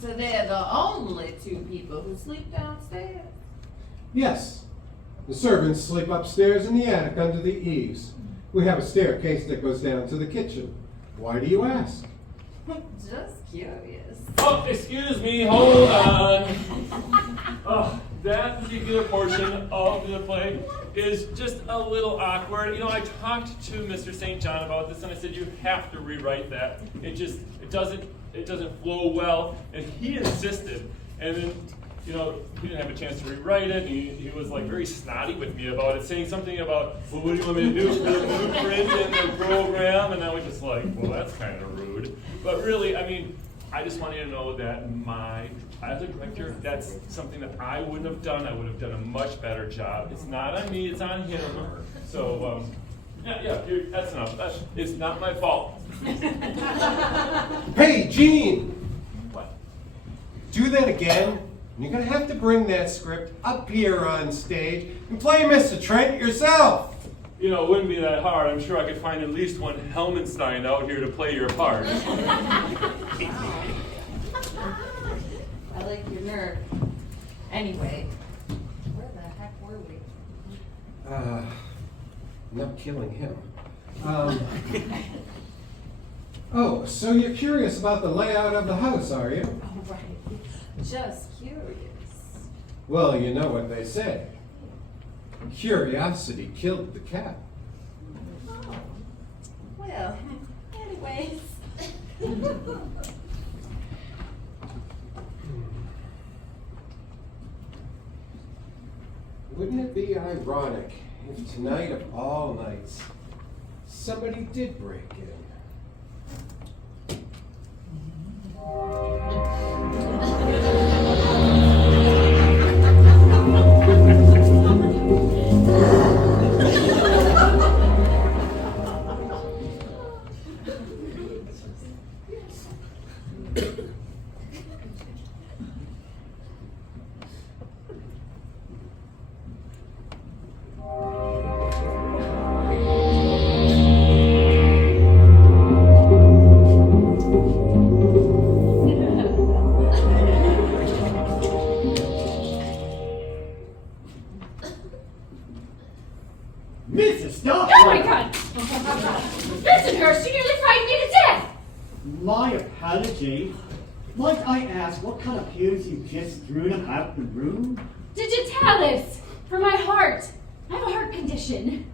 So they're the only two people who sleep downstairs? Yes. The servants sleep upstairs in the attic under the eaves. We have a staircase that goes down to the kitchen. Why do you ask? Just curious. Oh, excuse me, hold on. Oh, that particular portion of the play is just a little awkward. You know, I talked to Mr. St. John about this, and I said you have to rewrite that. It doesn't flow well, and he insisted. And then, you know, he didn't have a chance to rewrite it. And he was like very snotty with me about it, saying something about, well, what do you want me to do? Put a blueprint in the program? And I was just like, well, that's kind of rude. But really, I mean, I just want you to know that as a director, that's something that I wouldn't have done. I would have done a much better job. It's not on me, it's on him. So, That's enough. It's not my fault. Hey, Gene! What? Do that again. You're gonna have to bring that script up here on stage and play Mr. Trent yourself. You know, it wouldn't be that hard. I'm sure I could find at least one Helmenstein out here to play your part. I like your nerve. Anyway, where the heck were we? Not killing him. Oh, so you're curious about the layout of the house, are you? Oh, right. Just curious. Well, you know what they say. Curiosity killed the cat. Oh. Well, anyways. Wouldn't it be ironic if tonight of all nights, somebody did break in? Mrs. Stop! Oh my God! Bensonhurst, you nearly frightened me to death! My apology. Might I ask what kind of pills you just strewn about the room? Digitalis! For my heart. I have a heart condition.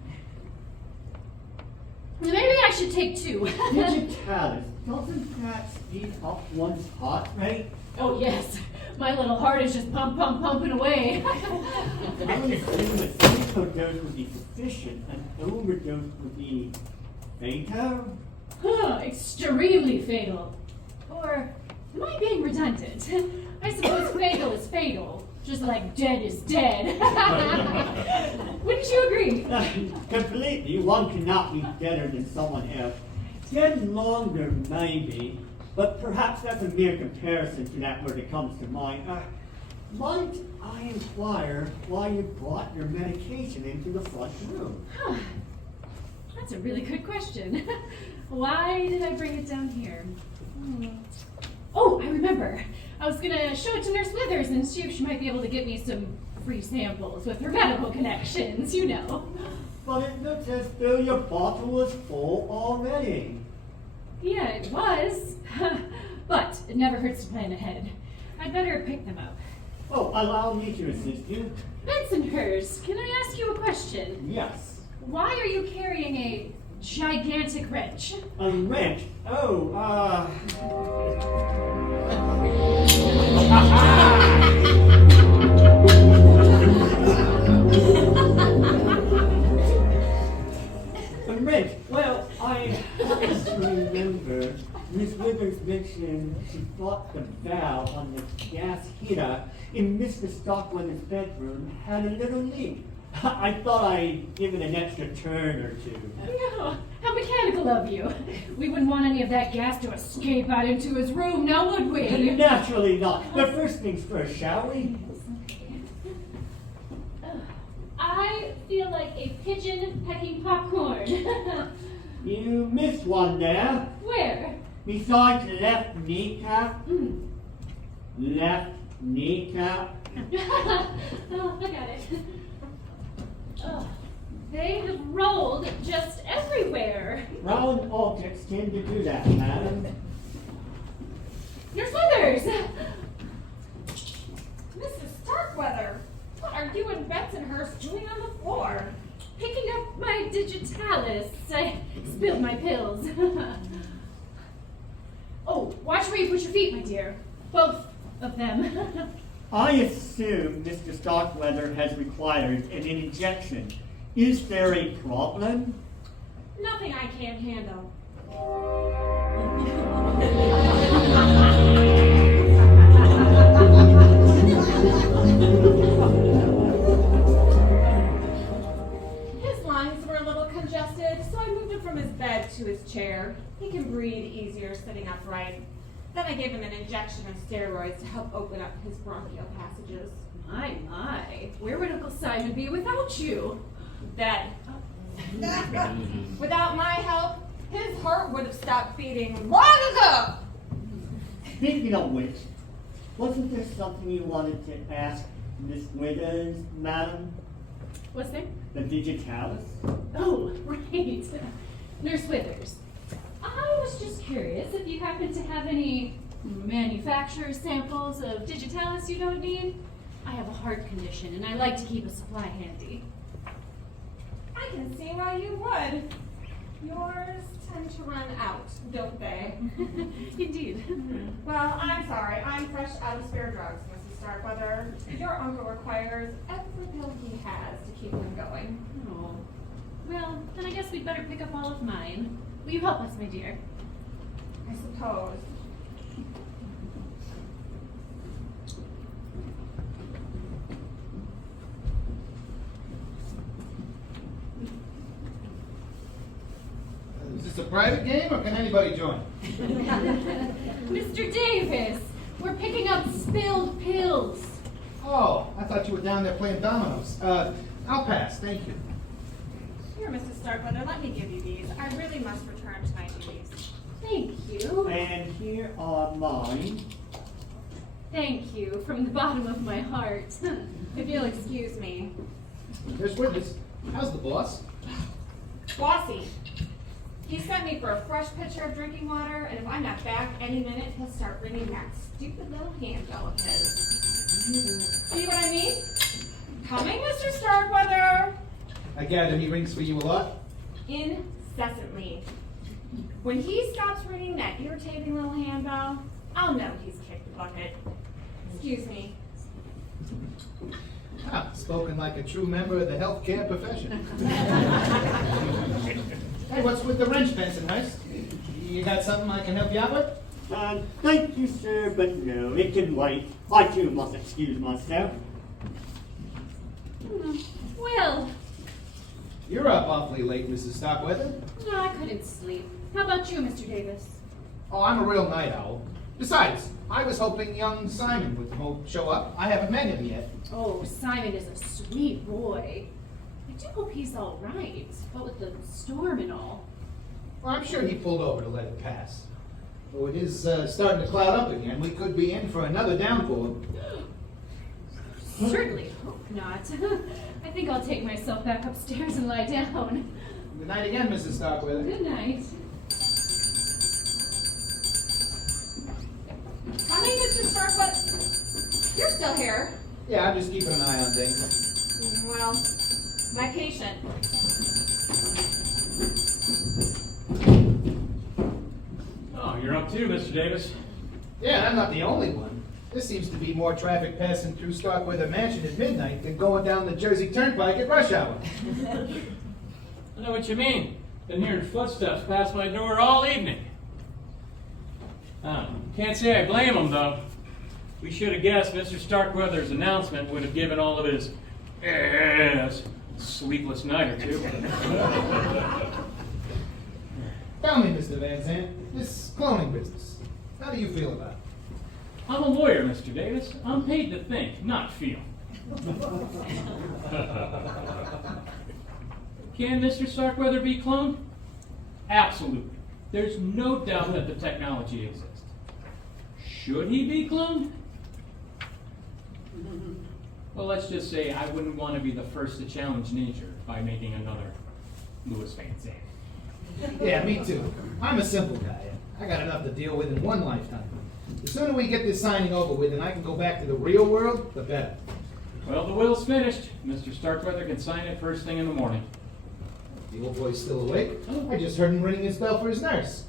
Maybe I should take two. Digitalis, doesn't that speed up one's heart rate? Oh yes, my little heart is just pumping away. I would assume a single dose would be sufficient, an overdose would be fatal? Extremely fatal. Or am I being redundant? I suppose fatal is fatal, just like dead is dead. Wouldn't you agree? Completely, one cannot be better than someone else. Dead longer, maybe, but perhaps that's a mere comparison to that word that comes to mind. Might I inquire why you brought your medication into the front room? That's a really good question. Why did I bring it down here? Oh, I remember. I was gonna show it to Nurse Withers and see if she might be able to get me some free samples with her medical connections, you know. But it looks as though your bottle was full already. Yeah, it was. But it never hurts to plan ahead. I'd better pick them up. Oh, allow me to assist you. Bensonhurst, can I ask you a question? Yes. Why are you carrying a gigantic wrench? A wrench? Oh, A wrench? Well, I happen to remember Miss Withers mentioned she thought the valve on the gas heater in Mr. Starkweather's bedroom had a little leak. I thought I'd give it an extra turn or two. No, how mechanical of you. We wouldn't want any of that gas to escape out into his room, now would we? Naturally not. But first things first, shall we? I feel like a pigeon pecking popcorn. You missed one there. Where? Besides the left kneecap. Left kneecap. Oh, I got it. Oh, they have rolled just everywhere. Round objects tend to do that, madam. Nurse Withers! Mrs. Starkweather, what are you and Bensonhurst doing on the floor? Picking up my digitalis. I spilled my pills. Oh, watch where you put your feet, my dear. Both of them. I assume Mr. Starkweather has required an injection. Is there a problem? Nothing I can't handle. His lungs were a little congested, chair. He can breathe easier sitting upright. Then I gave him an injection of steroids to help open up his bronchial passages. My, where would Uncle Simon be without you? Dead. Without my help, his heart would have stopped beating long ago. Speaking of which, wasn't there something you wanted to ask Miss Withers, madam? What's there? The digitalis? Oh, right. Nurse Withers. I was just curious if you happen to have any manufacturer samples of digitalis you don't need. I have a heart condition and I like to keep a supply handy. I can see why you would. Yours tend to run out, don't they? Indeed. Well, I'm sorry. I'm fresh out of spare drugs, Mrs. Starkweather. Your uncle requires every pill he has to keep him going. Oh. Well, then I guess we'd better pick up all of mine. Will you help us, my dear? I suppose. Is this a private game, or can anybody join? Mr. Davis, we're picking up spilled pills. Oh, I thought you were down there playing dominoes. I'll pass, thank you. Here, Mrs. Starkweather, let me give you these. I really must return to my duties. Thank you. And here are mine. Thank you from the bottom of my heart. If you'll excuse me. There's Withers. How's the boss? Bossy. He sent me for a fresh pitcher of drinking water, and if I'm not back any minute, he'll start ringing that stupid little handbell of his. See what I mean? Coming, Mr. Starkweather! I gather he rings for you a lot? Incessantly. When he stops ringing that irritating little handbell, I'll know he's kicked the bucket. Excuse me. Ah, spoken like a true member of the healthcare profession. Hey, what's with the wrench, Bensonhurst? You got something I can help you out with? Thank you, sir, but no, it can wait. I too must excuse myself. Well, You're up awfully late, Mrs. Starkweather. no, I couldn't sleep. How about you, Mr. Davis? Oh, I'm a real night owl. Besides, I was hoping young Simon would show up. I haven't met him yet. Oh, Simon is a sweet boy. I do hope he's all right, what with the storm and all. Well, I'm sure he pulled over to let it pass. Though it is starting to cloud up again. We could be in for another downpour. Certainly hope not. I think I'll take myself back upstairs and lie down. Good night again, Mrs. Starkweather. Good night. Coming, Mr. Starkweather? You're still here. Yeah, I'm just keeping an eye on things. Well, my patient. Oh, you're up too, Mr. Davis. Yeah, I'm not the only one. There seems to be more traffic passing through Starkweather Mansion at midnight than going down the Jersey Turnpike at rush hour. I know what you mean. Been hearing footsteps pass my door all evening. Can't say I blame him, though. We should have guessed Mr. Starkweather's announcement would have given all of his heirs a sleepless night or two. Tell me, Mr. Van Zandt, this cloning business, how do you feel about it? I'm a lawyer, Mr. Davis. I'm paid to think, not feel. Can Mr. Starkweather be cloned? Absolutely. There's no doubt that the technology exists. Should he be cloned? Well, let's just say I wouldn't want to be the first to challenge nature by making another Louis Van Zandt. Yeah, me too. I'm a simple guy. I got enough to deal with in one lifetime. The sooner we get this signing over with and I can go back to the real world, the better. Well, the will's finished. Mr. Starkweather can sign it first thing in the morning. The old boy's still awake. I just heard him ringing his bell for his nurse.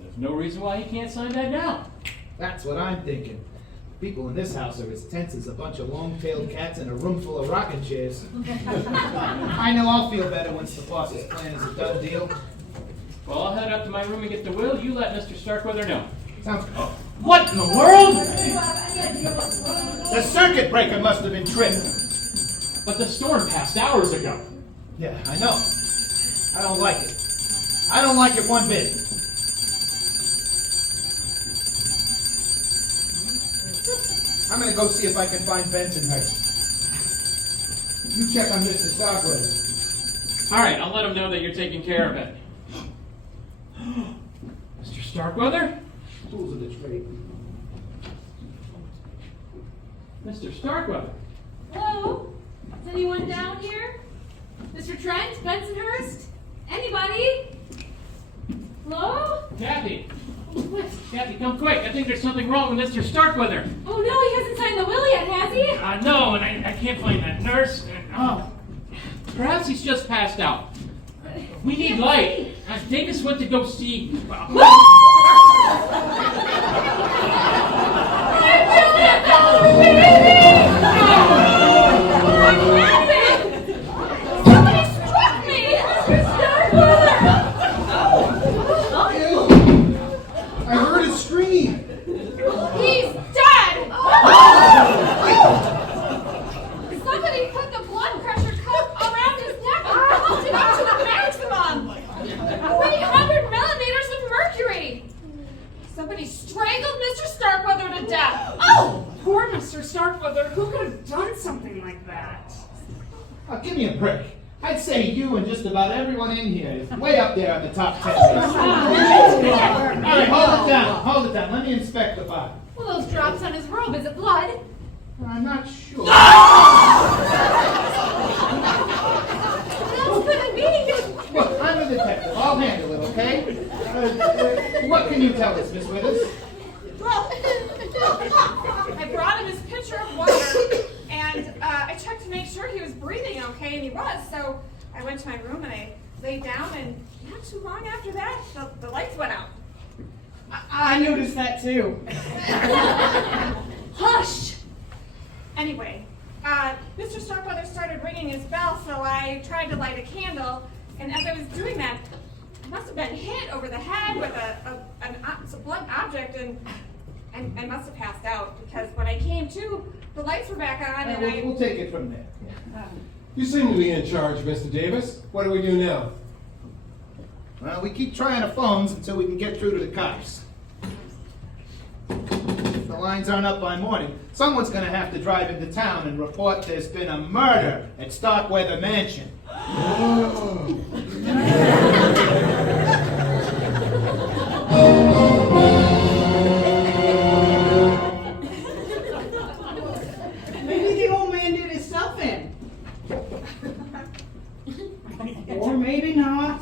There's no reason why he can't sign that now. That's what I'm thinking. People in this house are as tense as a bunch of long-tailed cats in a room full of rocking chairs. I know I'll feel better once the boss's plan is a done deal. Well, I'll head up to my room and get the will. You let Mr. Starkweather know. Sounds good. What in the world? The circuit breaker must have been tripped. But the storm passed hours ago. Yeah, I know. I don't like it. I don't like it one bit. I'm gonna go see if I can find Bensonhurst. You check on Mr. Starkweather. All right, I'll let him know that you're taking care of it. Mr. Starkweather? Tools of the trade. Mr. Starkweather? Hello? Is anyone down here? Mr. Trent? Bensonhurst? Anybody? Hello? Kathy! What? Kathy, come quick. I think there's something wrong with Mr. Starkweather. Oh no, he hasn't signed the will yet, has he? No, and I can't find that nurse. Oh, perhaps he's just passed out. We need light. Davis went to go see. Somebody struck me! Starkweather! I heard it scream. He's dead! Somebody put the blood pressure cuff around his neck and pumped it up to the maximum! 300 millimeters of mercury! Somebody strangled Mr. Starkweather to death! Oh! Poor Mr. Starkweather, who could have done something like that? Oh, give me a break. I'd say you and just about everyone in here is way up there on the top 10 list. All right, hold it down. Let me inspect the body. Well, those drops on his robe, is it blood? I'm not sure. What else could it be? Look, I'm a detective. I'll handle it, okay? What can you tell us, Miss Withers? Well, I brought him his pitcher of water, and I checked to make sure he was breathing okay, and he was. So I went to my room and I laid down, and not too long after that, the lights went out. I noticed that too. Hush! Anyway, Mr. Starkweather started ringing his bell, so I tried to light a candle, and as I was doing that, I must have been hit over the head with a blunt object, and I must have passed out, because when I came to, the lights were back on, and We'll take it from there. You seem to be in charge, Mr. Davis. What do we do now? Well, we keep trying the phones until we can get through to the cops. If the lines aren't up by morning, someone's going to have to drive into town and report there's been a murder at Starkweather Mansion. Maybe the old man did himself in. Or maybe not.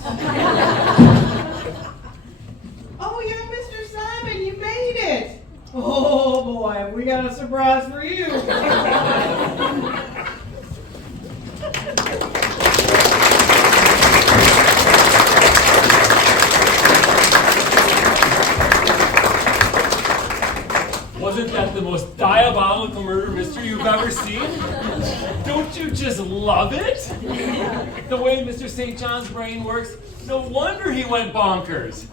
Oh, young Mr. Simon, you made it. Oh boy, we got a surprise for you. Wasn't that the most diabolical murder mystery you've ever seen? Don't you just love it? The way Mr. St. John's brain works, no wonder he went bonkers.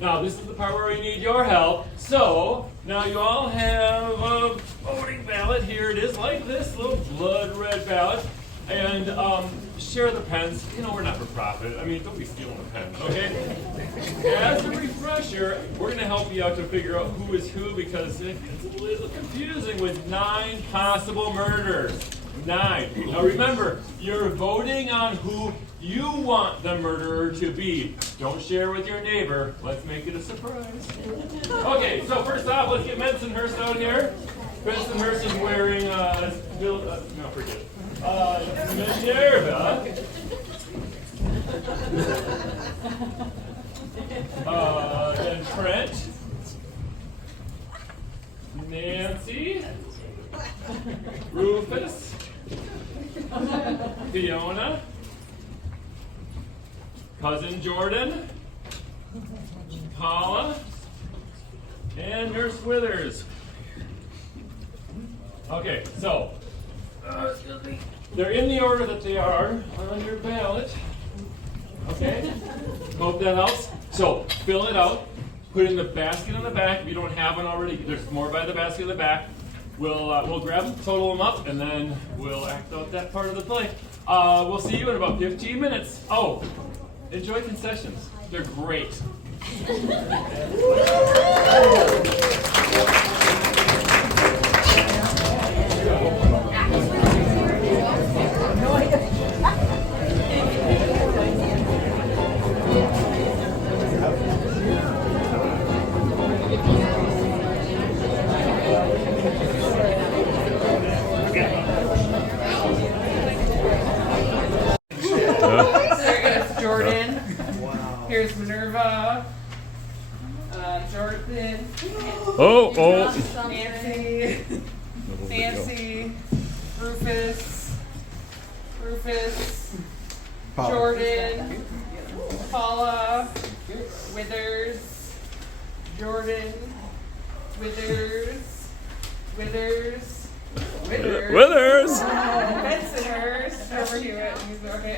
Now, this is the part where we need your help. So, now you all have a voting ballot. Here it is, like this little blood red ballot. And share the pens. You know, we're not for profit. I mean, don't be stealing the pens, okay? As a refresher, we're going to help you out to figure out who is who, because it gets a little confusing with 9 possible murders. 9. Now remember, you're voting on who you want the murderer to be. Don't share with your neighbor. Let's make it a surprise. Okay, so first off, let's get Bensonhurst out here. Bensonhurst is wearing, no, forget it. Minerva. Then Trent. Nancy. Rufus. Fiona. Cousin Jordan. Paula. And Nurse Withers. Okay, so they're in the order that they are on your ballot. Okay? Hope that helps. So fill it out. Put it in the basket in the back. If you don't have one already, there's more by the basket in the back. We'll grab them, total them up, and then we'll act out that part of the play. We'll see you in about 15 minutes. Oh, enjoy concessions. They're great. There's Jordan. Here's Minerva. Jonathan. Nancy. Rufus. Jordan. Paula. Withers. Jordan. Withers. Bensonhurst. Over here. Okay.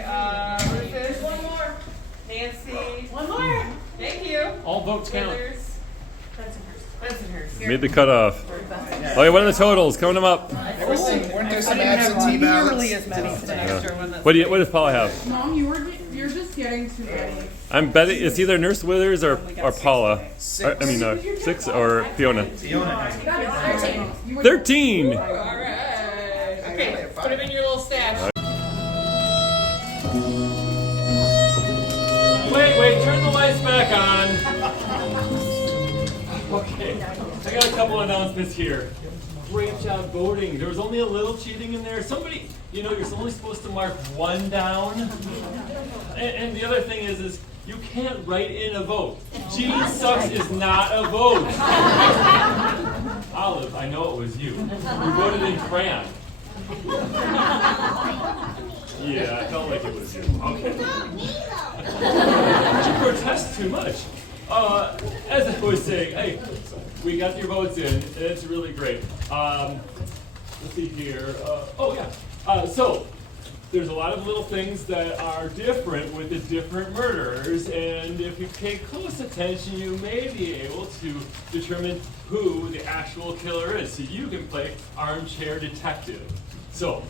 Rufus. One more. Nancy. One more. Thank you. All votes count. Withers. Bensonhurst. Made the cutoff. Okay, what are the totals? Count them up. Weren't there some I didn't have absentee nearly ballots? as many as an extra one. What does Paula have? Mom, you're just getting too many. I'm betting it's either Nurse Withers or Paula. 6 or Fiona. 13. All right. Okay, put them in your little stash. Wait, turn the lights back on. Okay, I got a couple announcements here. Great job voting. There was only a little cheating in there. Somebody, you're only supposed to mark one down. And the other thing is you can't write in a vote. G sucks is not a vote. Olive, I know it was you. You voted in crayon. Yeah, I felt like it was you. Okay. You protest too much. As I was saying, hey, we got your votes in. It's really great. Let's see here. So there's a lot of little things that are different with the different murderers, and if you pay close attention, you may be able to determine who the actual killer is. So you can play armchair detective. So,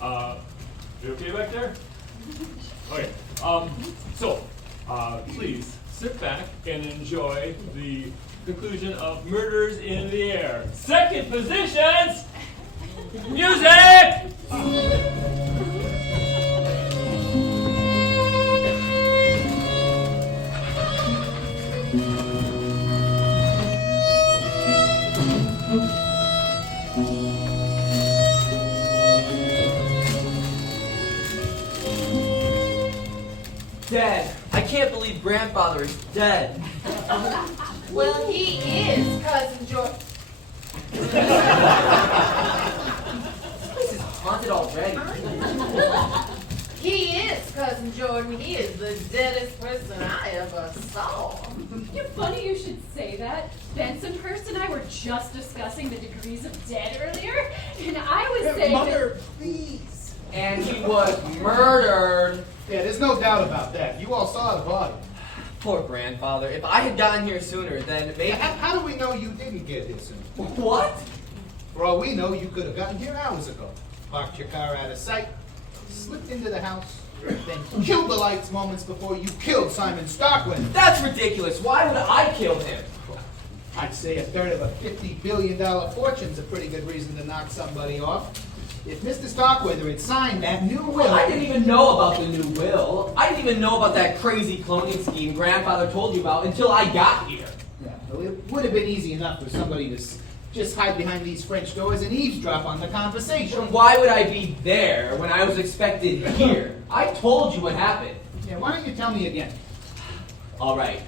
you okay back there? Okay. Please sit back and enjoy the conclusion of Murders in the Air. Second positions! Music! Dad, I can't believe grandfather is dead. Well, he is, Cousin George. This is haunted already. He is, Cousin Jordan. He is the deadest person I ever saw. You're funny you should say that. Bensonhurst and I were just discussing the degrees of dead earlier, and I was saying Mother, please. And he was murdered. Yeah, there's no doubt about that. You all saw the body. Poor grandfather. If I had gotten here sooner, then maybe... How do we know you didn't get here sooner? What? For all we know, you could have gotten here hours ago. Parked your car out of sight, slipped into the house, then killed the lights moments before you killed Simon Starkwind. That's ridiculous. Why would I kill him? I'd say a third of a $50 billion fortune's a pretty good reason to knock somebody off. If Mr. Starkweather had signed that new will... I didn't even know about the new will. I didn't even know about that crazy cloning scheme grandfather told you about until I got here. Yeah, well, it would have been easy enough for somebody to just hide behind these French doors and eavesdrop on the conversation. And why would I be there when I was expected here? I told you what happened. Yeah, why don't you tell me again? All right.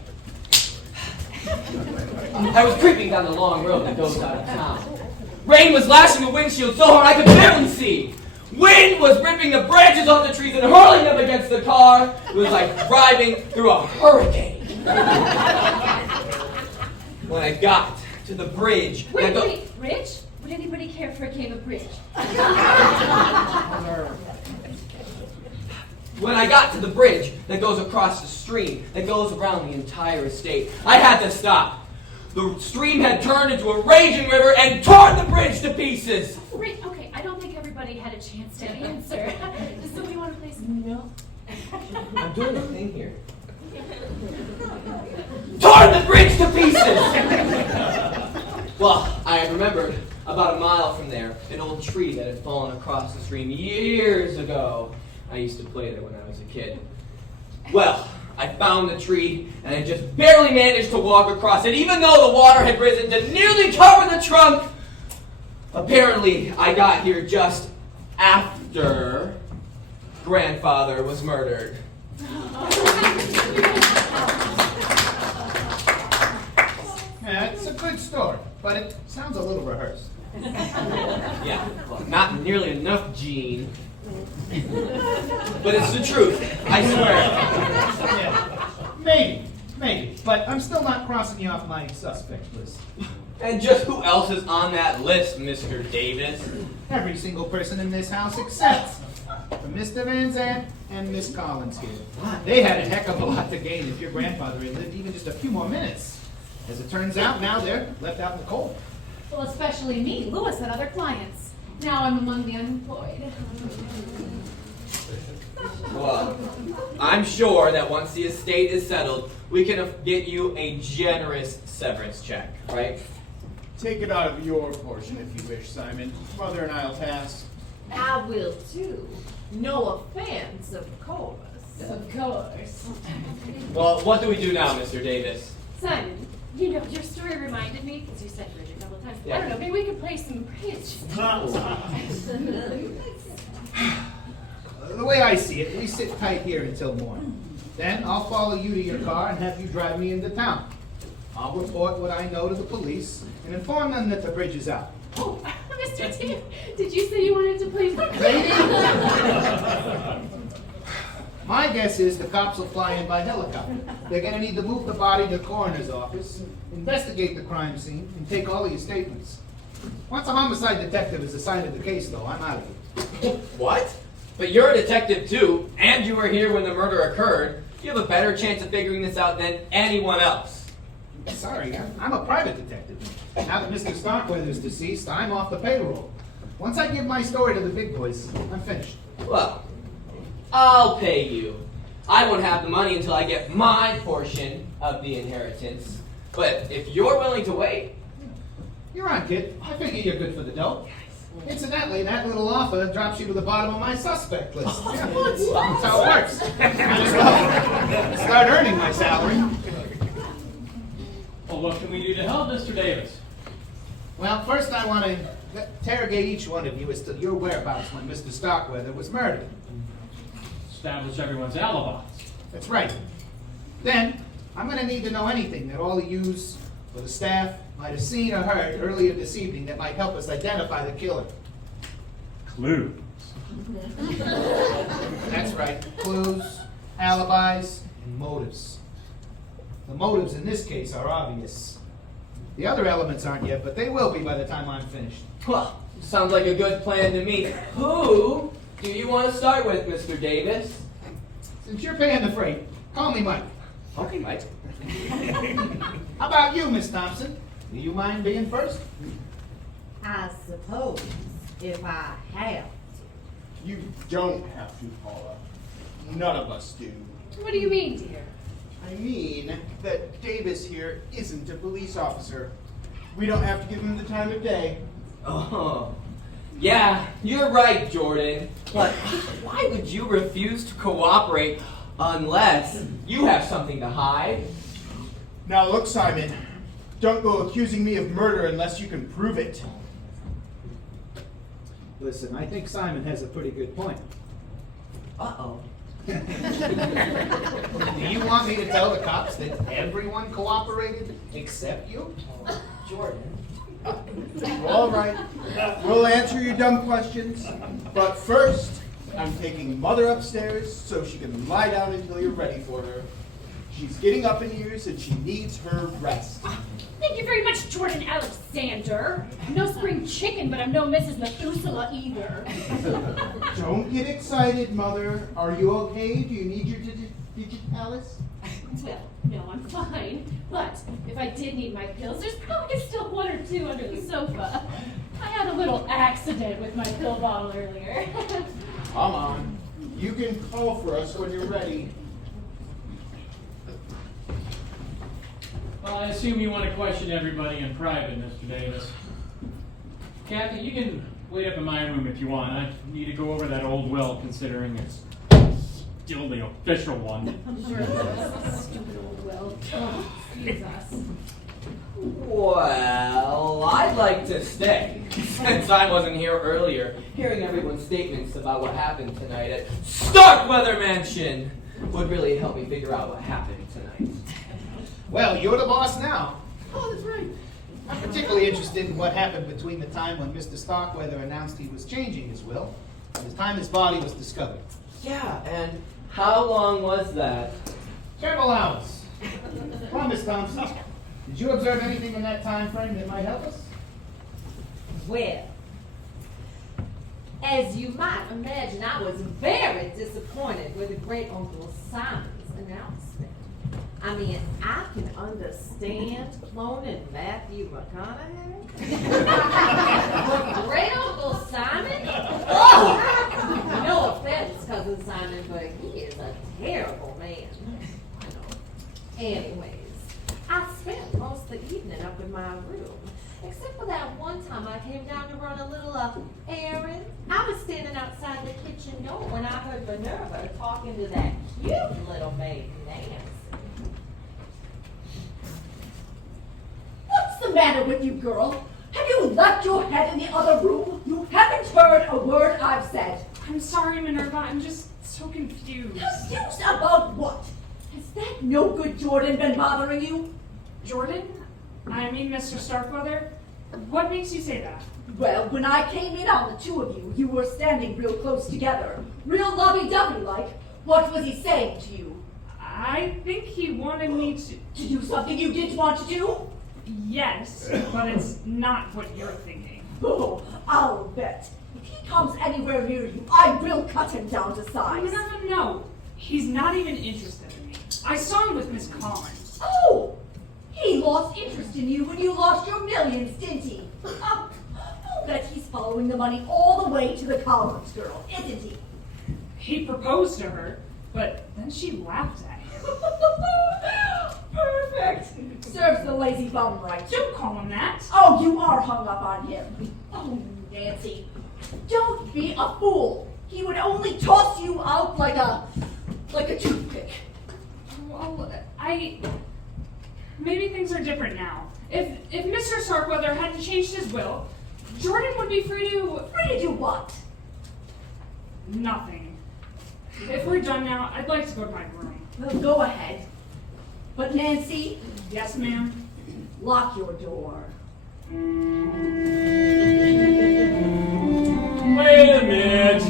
I was creeping down the long road that goes out of town. Rain was lashing the windshield so hard I could barely see. Wind was ripping the branches off the trees and hurling them against the car. It was like driving through a hurricane. When I got to the bridge... Wait, Rich? Would anybody care for a game of bridge? When I got to the bridge that goes across the stream, that goes around the entire estate, I had to stop. The stream had turned into a raging river and torn the bridge to pieces. Rich, okay, I don't think everybody had a chance to answer. Does somebody want to play some? I'm doing a thing here. torn the bridge to pieces. Well, I had remembered about a mile from there, an old tree that had fallen across the stream years ago. I used to play there when I was a kid. Well, I found the tree, and I just barely managed to walk across it, even though the water had risen to nearly cover the trunk. Apparently, I got here just after grandfather was murdered. Yeah, it's a good story, but it sounds a little rehearsed. Yeah, well, not nearly enough, Gene. But it's the truth, I swear. Yeah, maybe, but I'm still not crossing you off my suspect list. And just who else is on that list, Mr. Davis? Every single person in this house except for Mr. Van Zandt and Miss Collins here. They had a heck of a lot to gain if your grandfather had lived even just a few more minutes. As it turns out, now they're left out in the cold. Well, especially me. Lewis had other clients. Now I'm among the unemployed. Well, I'm sure that once the estate is settled, we can get you a generous severance check, right? Take it out of your portion if you wish, Simon. Mother and I'll pass. I will too. No offense, of course. Of course. Well, what do we do now, Mr. Davis? Simon, you know, your story reminded me, because you said bridge a couple of times. Yeah. I don't know, maybe we could play some bridge. The way I see it, we sit tight here until morning. Then I'll follow you to your car and have you drive me into town. I'll report what I know to the police and inform them that the bridge is out. Oh, Mr. T, did you say you wanted to play bridge? My guess is the cops will fly in by helicopter. They're going to need to move the body to the coroner's office, investigate the crime scene, and take all of your statements. Once a homicide detective is assigned to the case, though, I'm out of here. What? But you're a detective too, and you were here when the murder occurred. You have a better chance of figuring this out than anyone else. Sorry, I'm a private detective. Now that Mr. Starkweather's deceased, I'm off the payroll. Once I give my story to the big boys, I'm finished. Well, I'll pay you. I won't have the money until I get my portion of the inheritance. But if you're willing to wait... You're on, kid. I figure you're good for the dough. Incidentally, that little offer drops you to the bottom of my suspect list. That's how it works. Might as well start earning my salary. Well, what can we do to help, Mr. Davis? Well, first I want to interrogate each one of you as to your whereabouts when Mr. Starkweather was murdered. Establish everyone's alibis. That's right. Then, I'm going to need to know anything that all of yous or the staff might have seen or heard earlier this evening that might help us identify the killer. Clues. That's right. Clues, alibis, and motives. The motives in this case are obvious. The other elements aren't yet, but they will be by the time I'm finished. Well, sounds like a good plan to me. Who do you want to start with, Mr. Davis? Since you're paying the freight, call me Mike. Okay, Mike. How about you, Miss Thompson? Do you mind being first? I suppose, if I have. You don't have to, Paula. None of us do. What do you mean, dear? I mean that Davis here isn't a police officer. We don't have to give him the time of day. Oh, yeah, you're right, Jordan. But why would you refuse to cooperate unless you have something to hide? Now look, Simon. Don't go accusing me of murder unless you can prove it. Listen, I think Simon has a pretty good point. Uh-oh. Do you want me to tell the cops that everyone cooperated except you? Jordan. All right. We'll answer your dumb questions. But first, I'm taking Mother upstairs so she can lie down until you're ready for her. She's getting up in years and she needs her rest. Thank you very much, Jordan Alexander. I'm no spring chicken, but I'm no Mrs. Methuselah either. Don't get excited, Mother. Are you okay? Do you need your digitalis? Well, no, I'm fine. But if I did need my pills, there's probably still one or two under the sofa. I had a little accident with my pill bottle earlier. Come on. You can call for us when you're ready. Well, I assume you want to question everybody in private, Mr. Davis. Kathy, you can wait up in my room if you want. I need to go over that old will, considering it's still the official one. Stupid old will. Oh, excuse us. Well, I'd like to stay, since I wasn't here earlier, hearing everyone's statements about what happened tonight at Starkweather Mansion would really help me figure out what happened tonight. Well, you're the boss now. Oh, that's right. I'm particularly interested in what happened between the time when Mr. Starkweather announced he was changing his will and the time his body was discovered. Yeah, and how long was that? Several hours. Come on, Miss Thompson. Did you observe anything in that time frame that might help us? Well, as you might imagine, I was very disappointed with the great Uncle Simon's announcement. I mean, I can understand cloning Matthew McConaughey. But great Uncle Simon? Oh! No offense, Cousin Simon, but he is a terrible man. Anyways, I spent most of the evening up in my room. Except for that one time I came down to run a little errand. I was standing outside the kitchen door when I heard Minerva talking to that cute little maid, Nancy. What's the matter with you, girl? Have you left your head in the other room? You haven't heard a word I've said. I'm sorry, Minerva. I'm just so confused. Confused about what? Has that no good Jordan been bothering you? Jordan? I mean, Mr. Starkweather? What makes you say that? Well, when I came in on the two of you, you were standing real close together. Real lovey-dovey like. What was he saying to you? I think he wanted me to... To do something you didn't want to do? Yes, but it's not what you're thinking. Oh, I'll bet. If he comes anywhere near you, I will cut him down to size. No. He's not even interested in me. I saw him with Miss Collins. Oh! He lost interest in you when you lost your millions, didn't he? I'll bet he's following the money all the way to the Collins girl, isn't he? He proposed to her, but then she laughed at him. Perfect. Serves the lazy bum right. Don't call him that. Oh, you are hung up on him. Oh, Nancy. Don't be a fool. He would only toss you out like a toothpick. Well, maybe things are different now. If Mr. Starkweather hadn't changed his will, Jordan would be free to... Free to do what? Nothing. If we're done now, I'd like to go to my room. Well, go ahead. But Nancy... Yes, ma'am? Lock your door. Wait a minute.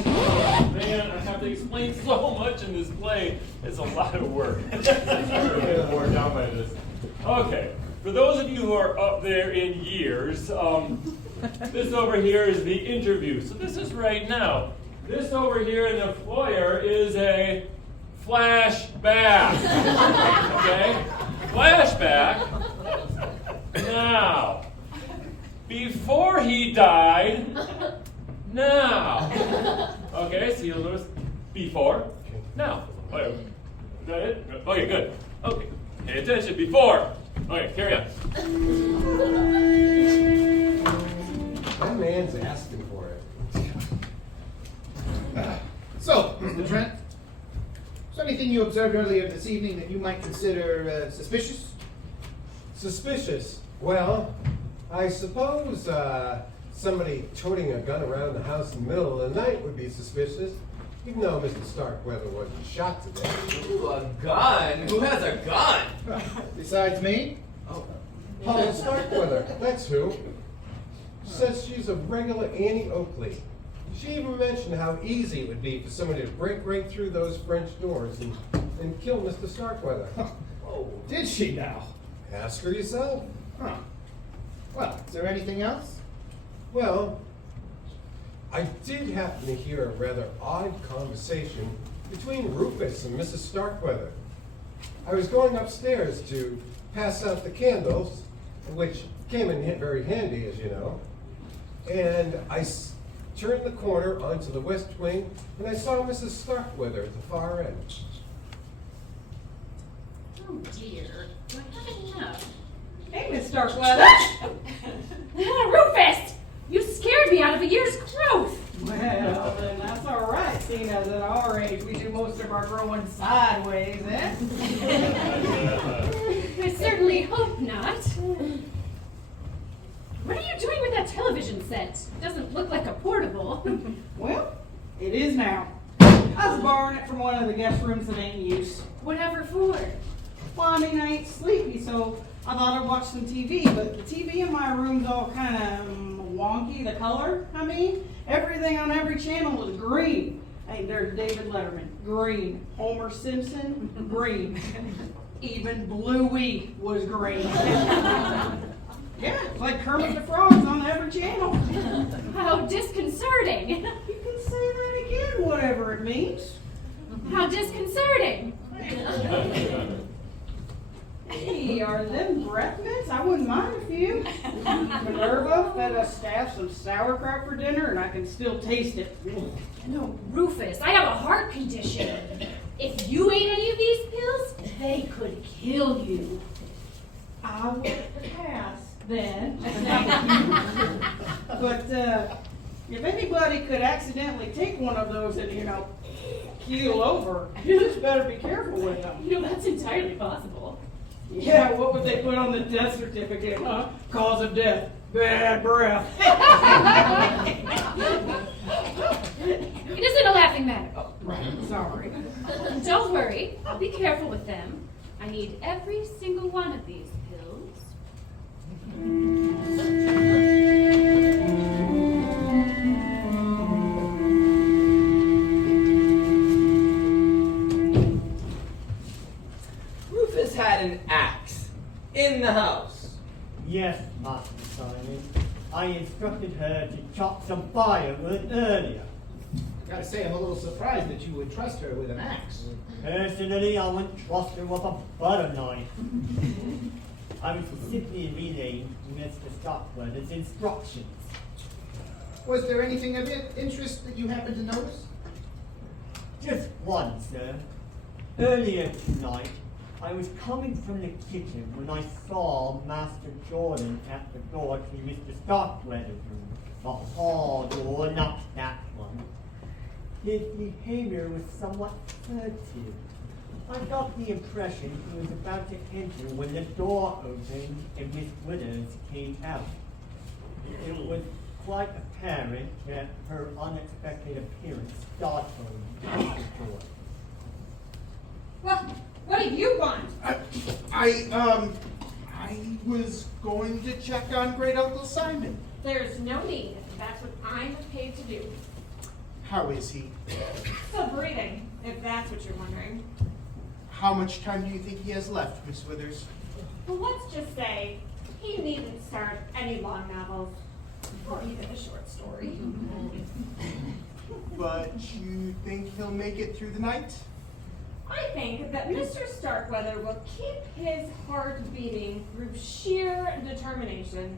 Man, I have to explain so much in this play. It's a lot of work. I'm getting worn down by this. Okay, for those of you who are up there in years, this over here is the interview. So this is right now. This over here in the foyer is a flashback. Okay? Flashback. Now. Before he died. Now. Okay, so you'll notice before. Now. Okay, is that it? Okay, good. Okay. Pay attention. Before. Okay, carry on. That man's asking for it. So, Mr. Trent, is there anything you observed earlier this evening that you might consider suspicious? Suspicious? Well, I suppose somebody toting a gun around the house in the middle of the night would be suspicious, even though Mr. Starkweather wasn't shot today. Ooh, a gun? Who has a gun? Besides me? Paula Starkweather, that's who. Says she's a regular Annie Oakley. She even mentioned how easy it would be for somebody to break right through those French doors and kill Mr. Starkweather. Oh, did she now? Ask her yourself. Huh. Well, is there anything else? Well, I did happen to hear a rather odd conversation between Rufus and Mrs. Starkweather. I was going upstairs to pass out the candles, which came in very handy, as you know, and I turned the corner onto the west wing, and I saw Mrs. Starkweather at the far end. Oh dear. Do I have enough? Miss Starkweather. Rufus! You scared me out of a year's growth. Well, then that's all right, seeing as at our age we do most of our growing sideways, eh? I certainly hope not. What are you doing with that television set? It doesn't look like a portable. Well, it is now. I was borrowing it from one of the guest rooms that ain't in use. Whatever for? Well, I mean, I ain't sleepy, so I thought I'd watch some TV, but the TV in my room's all kind of wonky, the color, I mean. Everything on every channel was green. Hey, there's David Letterman, green. Homer Simpson, green. Even Bluey was green. Yeah, it's like Kermit the Frog's on every channel. How disconcerting. You can say that again, whatever it means. How disconcerting. Hey, are them breath mints? I wouldn't mind a few. Minerva fed us staff some sauerkraut for dinner, and I can still taste it. No, Rufus, I have a heart condition. If you ate any of these pills, they could kill you. I would pass then. But if anybody could accidentally take one of those and, keel over, you just better be careful with them. That's entirely possible. Yeah, what would they put on the death certificate, huh? Cause of death, bad breath. It isn't a laughing matter. Oh, right, sorry. Don't worry, I'll be careful with them. I need every single one of these pills. Rufus had an axe in the house. Yes, Master Simon. I instructed her to chop some firewood earlier. I gotta say, I'm a little surprised that you would trust her with an axe. Personally, I wouldn't trust her with a butter knife. I was simply relaying Mr. Starkweather's instructions. Was there anything of interest that you happened to notice? Just one, sir. Earlier tonight, I was coming from the kitchen when I saw Master Jordan at the door to Mr. Starkweather's room. The hall door, not that one. His behavior was somewhat furtive. I got the impression he was about to enter when the door opened and Miss Withers came out. It was quite apparent that her unexpected appearance startled Mr. Jordan. What do you want? I was going to check on Great Uncle Simon. There's no need. That's what I'm paid to do. How is he? Still breathing, if that's what you're wondering. How much time do you think he has left, Miss Withers? Well, let's just say he needn't start any long novels, or even a short story. But you think he'll make it through the night? I think that Mr. Starkweather will keep his heart beating through sheer determination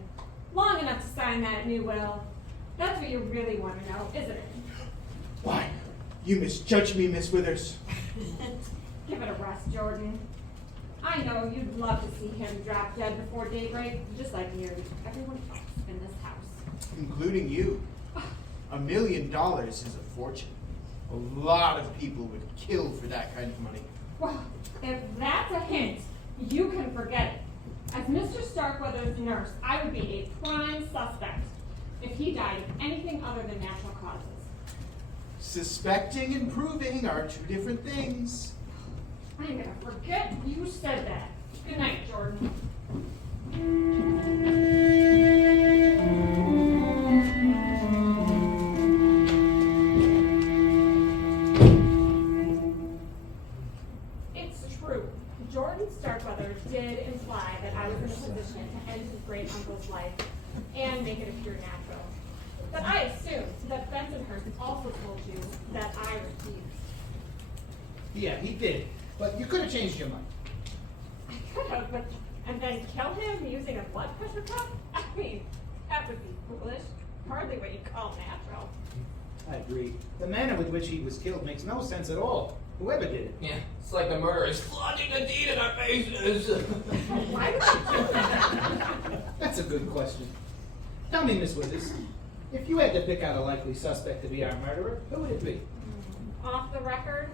long enough to sign that new will. That's what you really want to know, isn't it? Why, you misjudge me, Miss Withers. Give it a rest, Jordan. I know you'd love to see him drop dead before daybreak, just like nearly everyone else in this house. Including you. $1 million is a fortune. A lot of people would kill for that kind of money. Well, if that's a hint, you can forget it. As Mr. Starkweather's nurse, I would be a prime suspect if he died of anything other than natural causes. Suspecting and proving are two different things. I'm gonna forget you said that. Good night, Jordan. It's true. Jordan Starkweather did imply that I was in a position to end his great uncle's life and make it appear natural. But I assume that Bensonhurst also told you that I refused. Yeah, he did. But you could have changed your mind. I could have, but and then kill him using a blood pressure cuff? I mean, that would be foolish. Hardly what you'd call natural. I agree. The manner with which he was killed makes no sense at all. Whoever did it. Yeah, it's like the murderer is flaunting the deed in our faces. Why would you do that? question. Tell me, Miss Withers, if you had to pick out a likely suspect to be our murderer, who would it be? Off the record,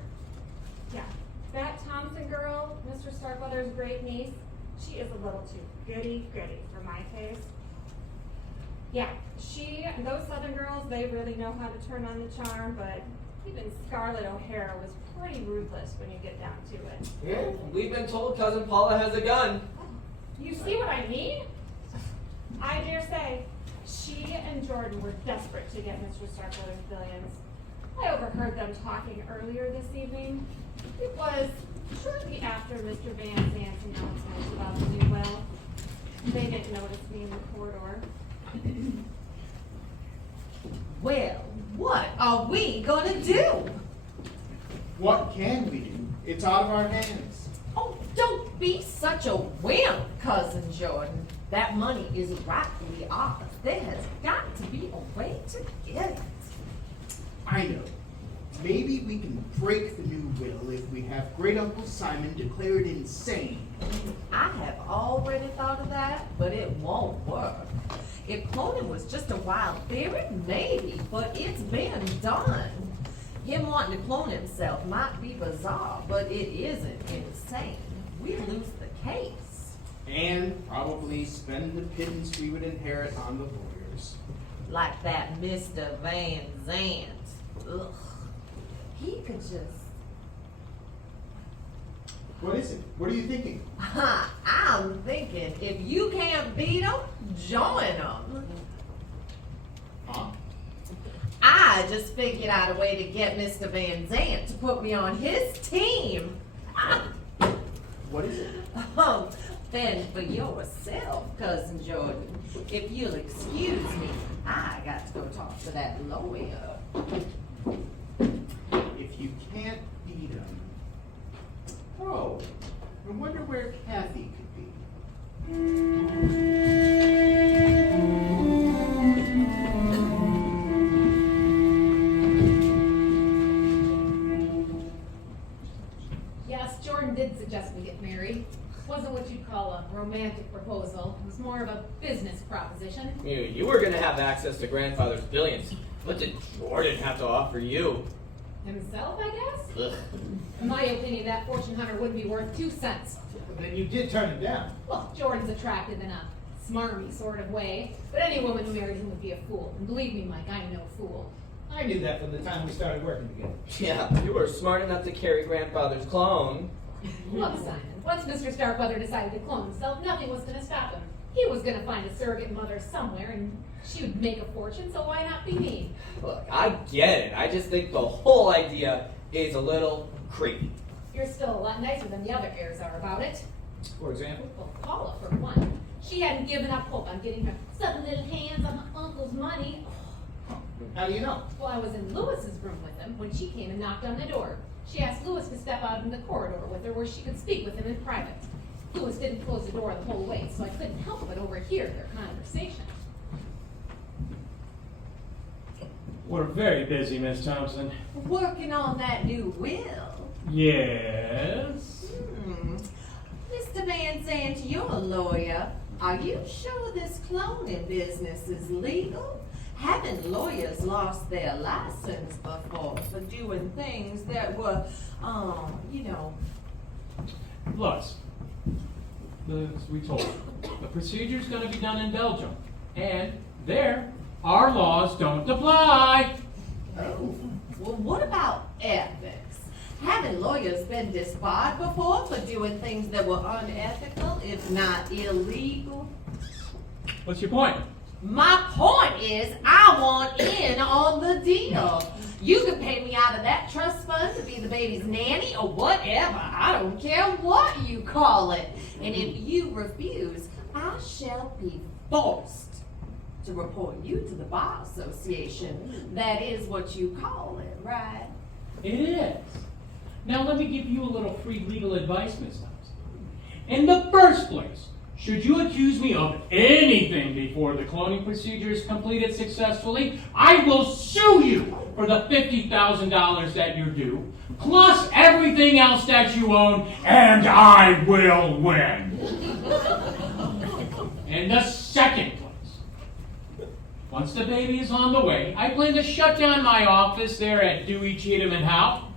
yeah, that Thompson girl, Mr. Starkweather's great niece, she is a little too goody-goody for my taste. Yeah, she and those Southern girls, they really know how to turn on the charm, but even Scarlett O'Hara was pretty ruthless when you get down to it. Yeah, we've been told Cousin Paula has a gun. You see what I mean? I dare say, she and Jordan were desperate to get Mr. Starkweather's billions. I overheard them talking earlier this evening. It was shortly after Mr. Van Zant's announcement about the new will. They didn't notice me in the corridor. Well, what are we gonna do? What can we do? It's out of our hands. Oh, don't be such a wimp, Cousin Jordan. That money is rightfully ours. There has got to be a way to get it. I know. Maybe we can break the new will if we have Great Uncle Simon declared insane. I have already thought of that, but it won't work. If cloning was just a wild theory, maybe, but it's been done. Him wanting to clone himself might be bizarre, but it isn't insane. We lose the case. And probably spend the pittance we would inherit on the lawyers. Like that Mr. Van Zant. Ugh. He could just... What is it? What are you thinking? I'm thinking, if you can't beat him, join him. Huh? I just figured out a way to get Mr. Van Zant to put me on his team. What is it? Fend for yourself, Cousin Jordan. If you'll excuse me, I got to go talk to that lawyer. If you can't beat him. Oh, I wonder where Kathy could be. Yes, Jordan did suggest we get married. Wasn't what you'd call a romantic proposal. It was more of a business proposition. You were gonna have access to grandfather's billions. What did Jordan have to offer you? Himself, I guess? Ugh. In my opinion, that fortune hunter wouldn't be worth 2 cents. But then you did turn him down. Look, Jordan's attractive in a smarmy sort of way, but any woman who married him would be a fool. And believe me, Mike, I'm no fool. I knew that from the time we started working together. Yeah, you were smart enough to carry grandfather's clone. Look, Simon, once Mr. Starkweather decided to clone himself, nothing was going to stop him. He was going to find a surrogate mother somewhere, and she would make a fortune, so why not be me? Look, I get it. I just think the whole idea is a little creepy. You're still a lot nicer than the other heirs are about it. For example? Well, Paula, for one. She hadn't given up hope on getting her 7 little hands on her uncle's money. How do you know? Well, I was in Lewis's room with him when she came and knocked on the door. She asked Lewis to step out in the corridor with her where she could speak with him in private. Lewis didn't close the door the whole way, so I couldn't help but overhear their conversation. We're very busy, Miss Thompson. Working on that new will. Yes? Mr. Van Zant, you're a lawyer. Are you sure this cloning business is legal? Haven't lawyers lost their license before for doing things that were, Look, as we told you, the procedure's going to be done in Belgium. And there, our laws don't apply. Oh, well, what about ethics? Haven't lawyers been disbarred before for doing things that were unethical, if not illegal? What's your point? My point is, I want in on the deal. You can pay me out of that trust fund to be the baby's nanny or whatever. I don't care what you call it. And if you refuse, I shall be forced to report you to the Bar Association. That is what you call it, right? It is. Now let me give you a little free legal advice, Miss Thompson. In the first place, should you accuse me of anything before the cloning procedure is completed successfully, I will sue you for the $50,000 that you're due, plus everything else that you own, and I will win. In the second place, Once the baby is on the way, I plan to shut down my office there at Dewey, Cheatham and Howe.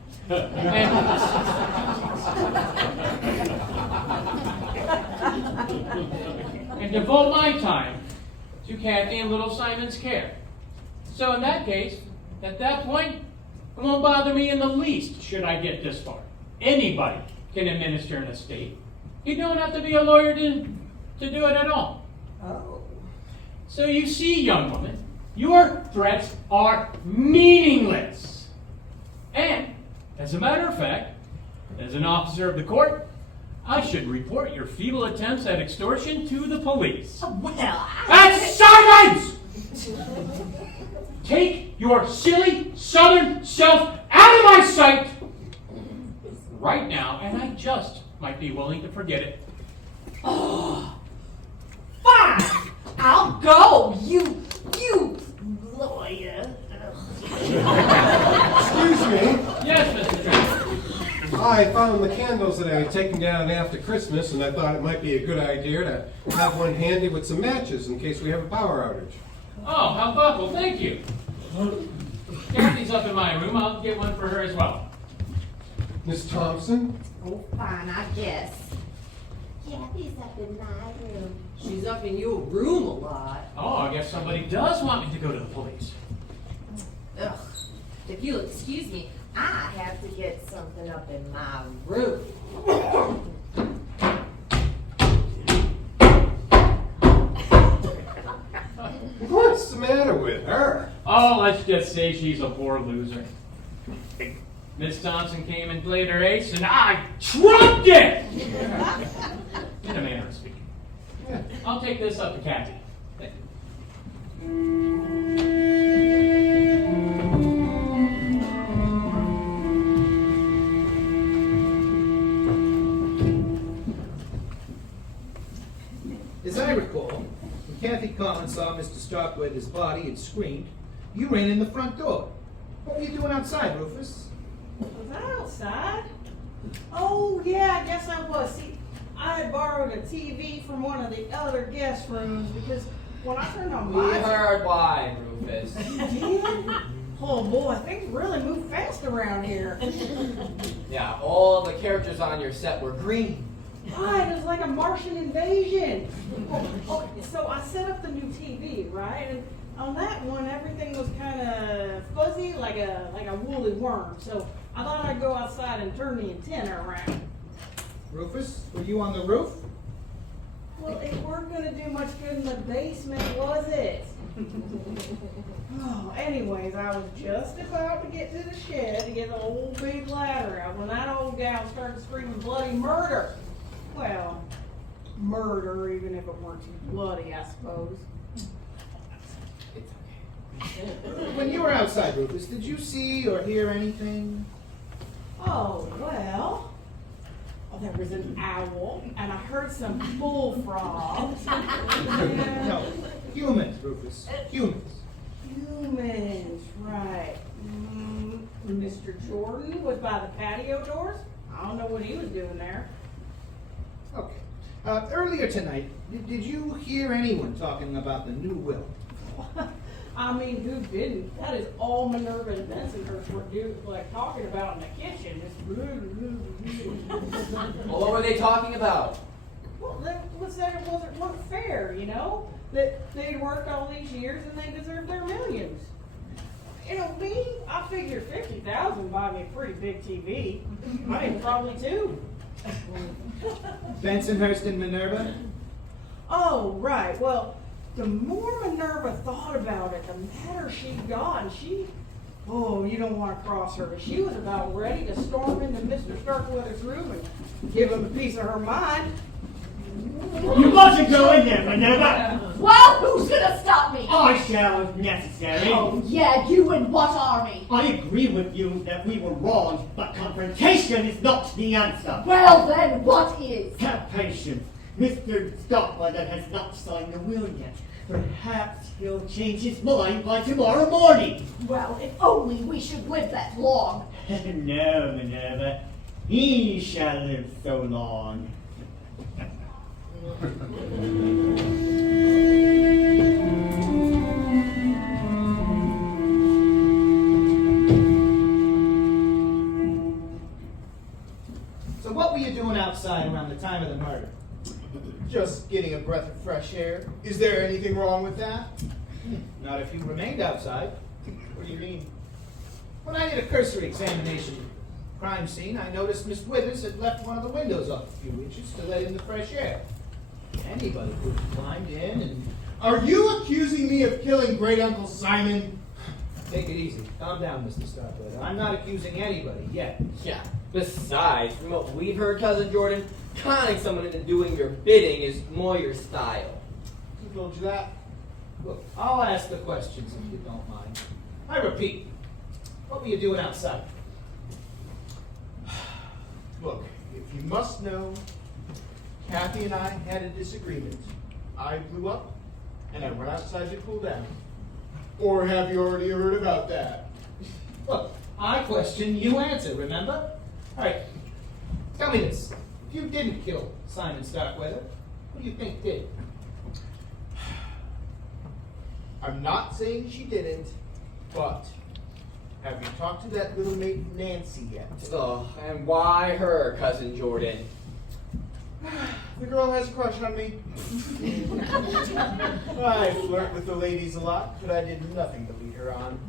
And devote my time to Kathy and little Simon's care. So in that case, at that point, it won't bother me in the least should I get this far. Anybody can administer an estate. You don't have to be a lawyer to do it at all. Oh. So you see, young woman, your threats are meaningless. And, as a matter of fact, as an officer of the court, I should report your feeble attempts at extortion to the police. Well, That's silence! Take your silly southern self out of my sight right now, and I just might be willing to forget it. fine. I'll go. You lawyer. Excuse me. Yes, Mr. Trent. I found the candles that I had taken down after Christmas, and I thought it might be a good idea to have one handy with some matches in case we have a power outage. Oh, how thoughtful. Thank you. Kathy's up in my room. I'll get one for her as well. Miss Thompson? Oh, fine, I guess. Kathy's up in my room. She's up in your room a lot. Oh, I guess somebody does want me to go to the police. Ugh. If you'll excuse me, I have to get something up in my room. What's the matter with her? Oh, let's just say she's a poor loser. Miss Thompson came and played her ace, and I trumped it! In a manner of speaking. Yeah. I'll take this up to Kathy. As I recall, when Kathy Collins saw Mr. Starkweather's body and screamed, you ran in the front door. What were you doing outside, Rufus? Was I outside? Oh, yeah, I guess I was. See, I had borrowed a TV from one of the other guest rooms because when I turned on We my... heard why, Rufus. You did? Oh, boy, things really move fast around here. Yeah, all the characters on your set were green. Right, it was like a Martian invasion. Oh, so I set up the new TV, right? And on that one, everything was kind of fuzzy, like a woolly worm. So I thought I'd go outside and turn the antenna around. Rufus, were you on the roof? Well, it weren't going to do much good in the basement, was it? Oh, anyways, I was just about to get to the shed to get the old big ladder out when that old gal started screaming bloody murder. Well, murder, even if it weren't too bloody, I suppose. It's okay. When you were outside, Rufus, did you see or hear anything? Oh, well, there was an owl, and I heard some bullfrogs. No, humans, Rufus. Humans. Humans, right. Mr. Jordan was by the patio doors. I don't know what he was doing there. Okay. Earlier tonight, did you hear anyone talking about the new will? I mean, who didn't? That is all Minerva and Bensonhurst were talking about in the kitchen. Well, what were they talking about? Well, that was that it wasn't fair, you know? That they'd worked all these years and they deserved their millions. You know, me, I figure 50,000 buy me a pretty big TV. I mean, probably two. Bensonhurst and Minerva? Oh, right. Well, the more Minerva thought about it, the madder she got. And oh, you don't want to cross her, but she was about ready to storm into Mr. Starkweather's room and give him a piece of her mind. You mustn't go in there, Minerva. Well, who's gonna stop me? I shall if necessary. Oh, yeah, you and what army? I agree with you that we were wrong, but confrontation is not the answer. Well, then, what is? Have patience. Mr. Starkweather has not signed the will yet. Perhaps he'll change his mind by tomorrow morning. Well, if only we should live that long. No, Minerva. He shall live so long. breath of fresh air. Is there anything wrong with that? Not if you remained outside. What do you mean? When I did a cursory examination of the crime scene, I noticed Miss Withers had left one of the windows up a few inches to let in the fresh air. Anybody could have climbed in and... Are you accusing me of killing Great Uncle Simon? Take it easy. Calm down, Mr. Starkweather. I'm not accusing anybody yet. Yeah. Besides, from what we've heard, Cousin Jordan, conning someone into doing your bidding is more your style. Who told you that? Look, I'll ask the questions if you don't mind. I repeat, what were you doing outside? Look, if you must know, Kathy and I had a disagreement. I blew up, and I went outside to cool down. Or have you already heard about that? Look, I question, you answer, remember? All right, tell me this. If you didn't kill Simon Starkweather, who do you think did? I'm not saying she didn't, but have you talked to that little maid Nancy yet? Oh, and why her, Cousin Jordan? The girl has a crush on me. I flirt with the ladies a lot, but I did nothing to lead her on.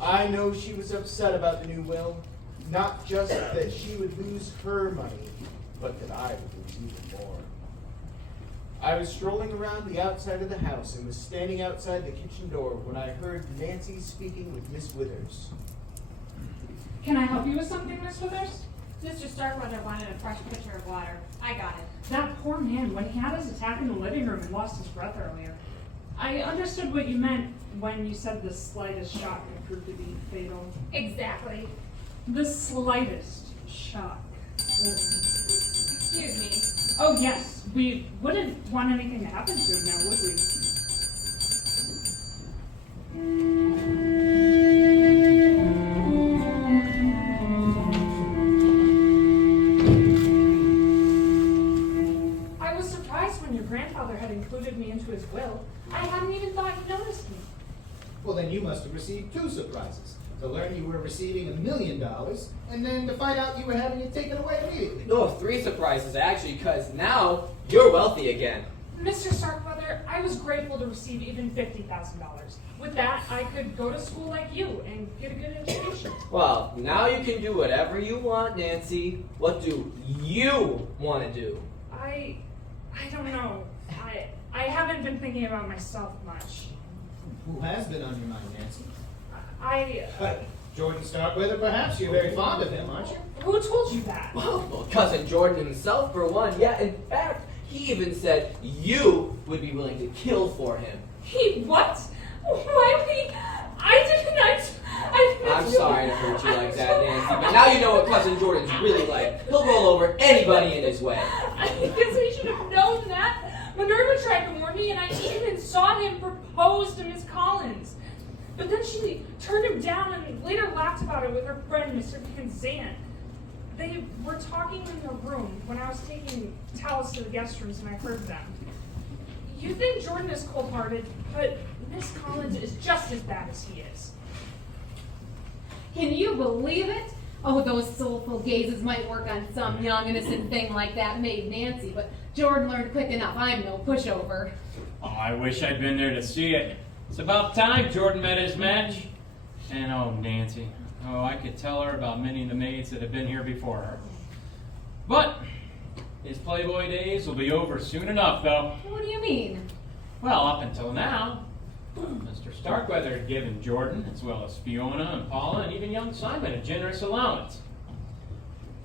I know she was upset about the new will. Not just that she would lose her money, but that I would lose even more. I was strolling around the outside of the house and was standing outside the kitchen door when I heard Nancy speaking with Miss Withers. Can I help you with something, Miss Withers? Mr. Starkweather wanted a fresh pitcher of water. I got it. That poor man, when he had his attack in the living room and lost his breath earlier. I understood what you meant when you said the slightest shock could prove to be fatal. Exactly. The slightest shock. Excuse me. Oh yes, we wouldn't want anything to happen to him now, would we? I was surprised when your grandfather had included me into his will. I hadn't even thought he noticed me. Well, then you must have received two surprises. To learn you were receiving $1 million, and then to find out you were having it taken away immediately. No, 3 surprises actually, because now you're wealthy again. Mr. Starkweather, I was grateful to receive even $50,000. With that, I could go to school like you and get a good education. Well, now you can do whatever you want, Nancy. What do you want to do? I don't know. I haven't been thinking about myself much. Who has been on your mind, Nancy? I Jordan Starkweather, perhaps? You're very fond of him, aren't you? Who told you that? Well, Cousin Jordan himself, for one. Yeah, in fact, he even said you would be willing to kill for him. He what? Why would he? I didn't. I'm sorry to hurt you like that, Nancy, but now you know what Cousin Jordan's really like. He'll roll over anybody in his way. I guess I should have known that. Minerva tried to warn me, and I even saw him propose to Miss Collins. But then she turned him down and later laughed about it with her friend, Mr. Zan. They were talking in the room when I was taking towels to the guest rooms, and I heard them. You think Jordan is cold-hearted, but Miss Collins is just as bad as he is. Can you believe it? Oh, those soulful gazes might work on some young, innocent thing like that maid Nancy, but Jordan learned quick enough. I'm no pushover. Oh, I wish I'd been there to see it. It's about time Jordan met his match. And oh, Nancy. Oh, I could tell her about many of the maids that have been here before her. But his Playboy days will be over soon enough, though. What do you mean? Well, up until now, Mr. Starkweather had given Jordan, as well as Fiona and Paula, and even young Simon, a generous allowance.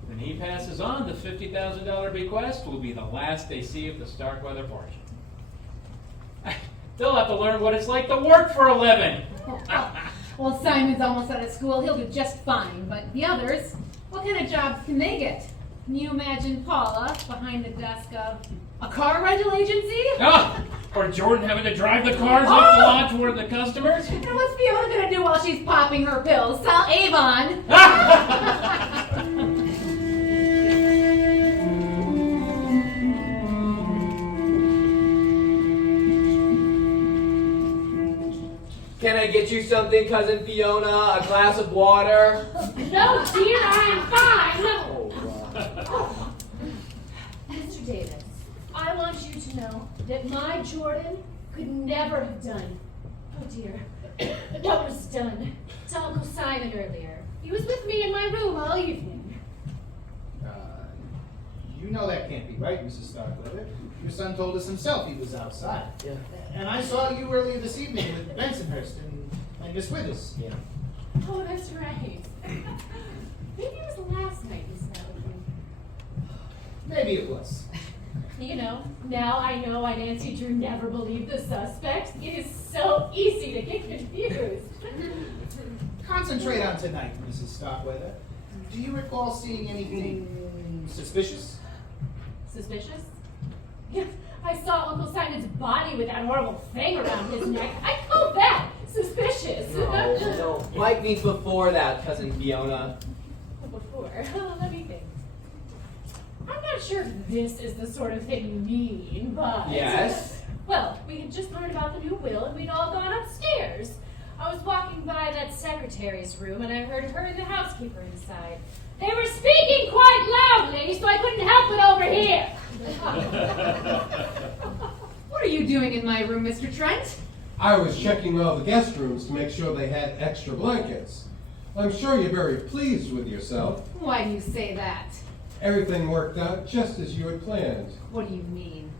When he passes on, the $50,000 bequest will be the last they see of the Starkweather portion. They'll have to learn what it's like to work for a living. Well, Simon's almost out of school. He'll do just fine. But the others, what kind of jobs can they get? Can you imagine Paula behind the desk of a car rental agency? Oh, or Jordan having to drive the cars off the lot toward the customers? And what's Fiona going to do while she's popping her pills? Sell Avon. Can I get you something, Cousin Fiona? A glass of water? No, dear, I'm fine. Oh, wow. Mr. Davis, I want you to to know that my Jordan could never have done. Oh dear, what was done to Uncle Simon earlier. He was with me in my room all evening. You know that can't be right, Mrs. Starkweather. Your son told us himself he was outside. Yeah. And I saw you earlier this evening with Bensonhurst and Miss Withers. Yeah. Oh, that's right. Maybe it was last night you said with me. Maybe it was. You know, now I know why Nancy Drew never believed the suspect. It is so easy to get confused. Concentrate on tonight, Mrs. Starkweather. Do you recall seeing anything suspicious? Suspicious? Yeah, I saw Uncle Simon's body with that horrible thing around his neck. I call that suspicious. No. Mike means before that, Cousin Fiona. Before? Let me think. I'm not sure if this is the sort of thing you mean, but... Yes? Well, we had just learned about the new will and we'd all gone upstairs. I was walking by that secretary's room and I heard her and the housekeeper inside. They were speaking quite loudly, so I couldn't help but overhear. What are you doing in my room, Mr. Trent? I was checking all the guest rooms to make sure they had extra blankets. I'm sure you're very pleased with yourself. Why do you say that? Everything worked out just as you had planned. What do you mean?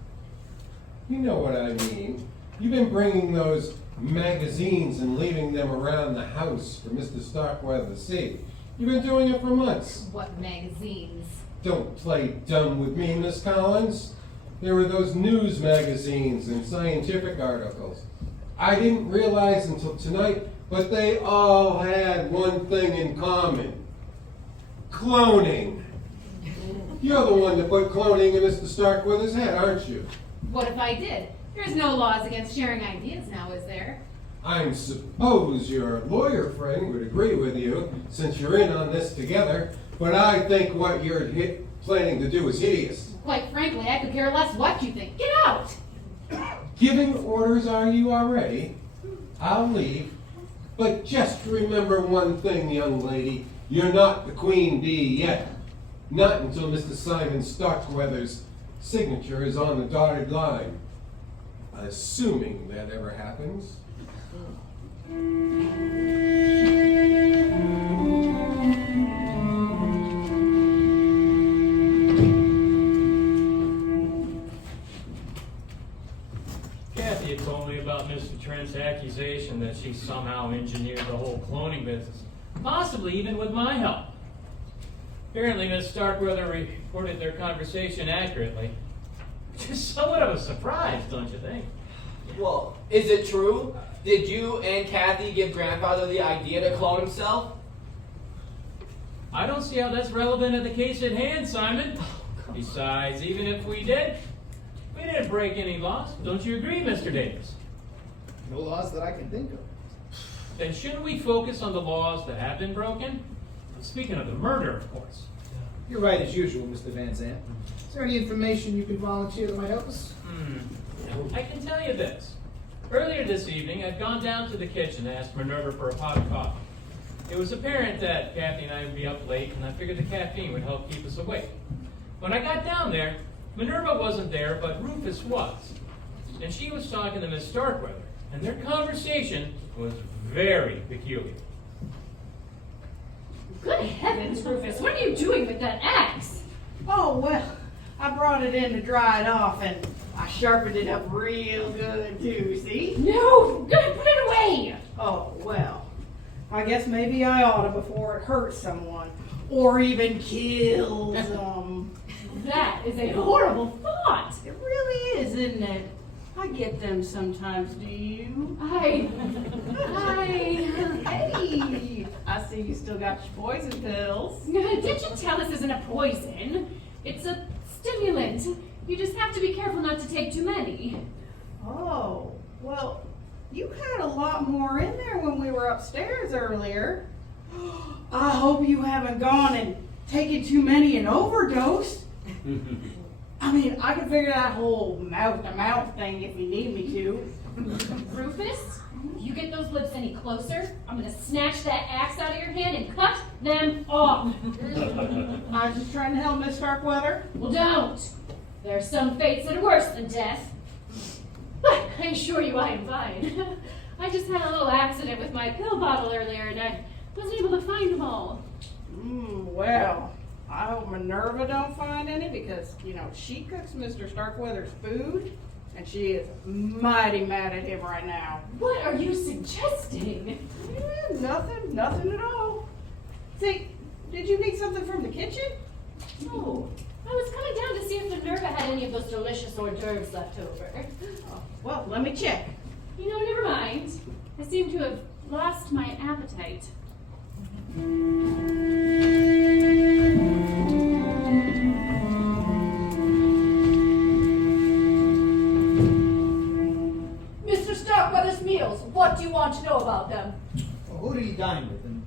You know what I mean. You've been bringing those magazines and leaving them around the house for Mr. Starkweather to see. You've been doing it for months. What magazines? Don't play dumb with me, Miss Collins. There were those news magazines and scientific articles. I didn't realize until tonight, but they all had one thing in common. Cloning. You're the one that put cloning in Mr. Starkweather's head, aren't you? What if I did? There's no laws against sharing ideas now, is there? I suppose your lawyer friend would agree with you, since you're in on this together, but I think what you're planning to do is hideous. Quite frankly, I could care less what you think. Get out! Giving orders are you already? I'll leave. But just remember one thing, young lady. You're not the queen bee yet. Not until Mr. Simon Starkweather's signature is on the dotted line. Assuming that ever happens. Kathy had told me about Mr. Trent's accusation that she somehow engineered the whole cloning business, possibly even with my help. Apparently, Miss Starkweather reported their conversation accurately, which is somewhat of a surprise, don't you think? Well, is it true? Did you and Kathy give Grandfather the idea to clone himself? I don't see how that's relevant to the case at hand, Simon. Besides, even if we did, we didn't break any laws. Don't you agree, Mr. Davis? No laws that I can think of. Then shouldn't we focus on the laws that have been broken? Speaking of the murder, of course. You're right as usual, Mr. Van Zandt. Is there any information you can volunteer that might help us? I can tell you this. Earlier this evening, I'd gone down to the kitchen to ask Minerva for a pot of coffee. It was apparent that Kathy and I would be up late, and I figured the caffeine would help keep us awake. When I got down there, Minerva wasn't there, but Rufus was. And she was talking to Miss Starkweather, and their conversation was very peculiar. Good heavens, Rufus, what are you doing with that axe? Oh, well, I brought it in to dry it off, and I sharpened it up real good, too, see? No, good, put it away. Oh, well, I guess maybe I ought to before it hurts someone, or even kills them. That is a horrible thought. It really is, isn't it? I get them sometimes, do you? Hey, I see you still got your poison pills. did you tell us isn't a poison? It's a stimulant. You just have to be careful not to take too many. Oh, well, you had a lot more in there when we were upstairs earlier. I hope you haven't gone and taken too many and overdosed. I mean, I can figure that whole mouth-to-mouth thing if you need me to. Rufus, if you get those lips any closer, I'm going to snatch that axe out of your hand and cut them off. I was just trying to help Miss Starkweather. Well, don't. There are some fates that are worse than death. But I assure you I am fine. I just had a little accident with my pill bottle earlier and I wasn't able to find them all. Well, I hope Minerva don't find any because, she cooks Mr. Starkweather's food and she is mighty mad at him right now. What are you suggesting? Nothing at all. Say, did you need something from the kitchen? No. I was coming down to see if Minerva had any of those delicious hors d'oeuvres left over. Well, let me check. Never mind. I seem to have lost my appetite. Mr. Starkweather's meals, what do you want to know about them? Well, who did he dine with? And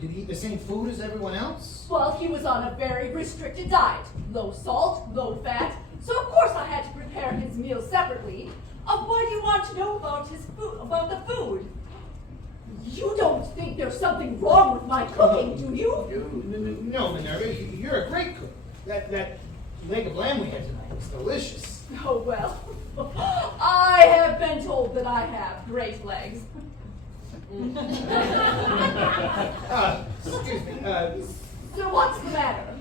did he eat the same food as everyone else? Well, he was on a very restricted diet. Low salt, low fat. So of course I had to prepare his meals separately. What do you want to know about his food, about the food? You don't think there's something wrong with my cooking, do you? No, Minerva, you're a great cook. That leg of lamb we had tonight was delicious. Oh, well. I have been told that I have great legs. Excuse me. So what's the matter?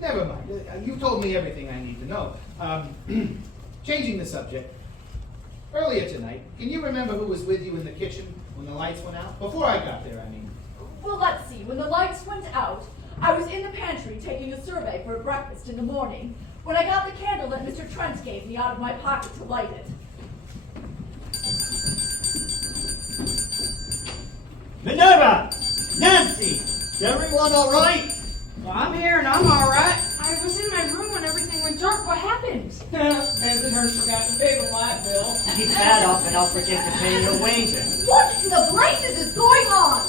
Never mind. You told me everything I need to know. Changing the subject. Earlier tonight, can you remember who was with you in the kitchen when the lights went out? Before I got there, I mean. Well, let's see. When the lights went out, I was in the pantry taking a survey for breakfast in the morning when I got the candle that Mr. Trent gave me out of my pocket to light it. Minerva! Nancy! Is everyone all right? Well, I'm here and I'm all right. I was in my room when everything went dark. What happened? Bensonhurst forgot to pay the light bill. Keep that up and I'll forget to pay your wages. What in the blazes is going on?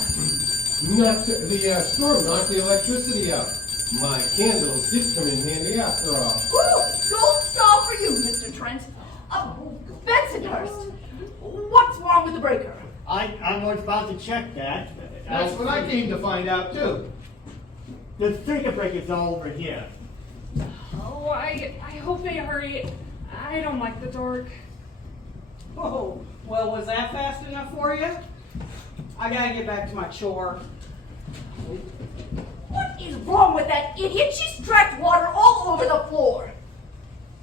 The storm knocked the electricity out. My candles did come in handy after all. Gold star for you, Mr. Trent. Bensonhurst, what's wrong with the breaker? I was about to check that. That's what I came to find out, too. The circuit breaker's over here. Oh, I hope they hurry. I don't like the dark. Oh, well, was that fast enough for you? I gotta get back to my chore. What is wrong with that idiot? She's tracked water all over the floor.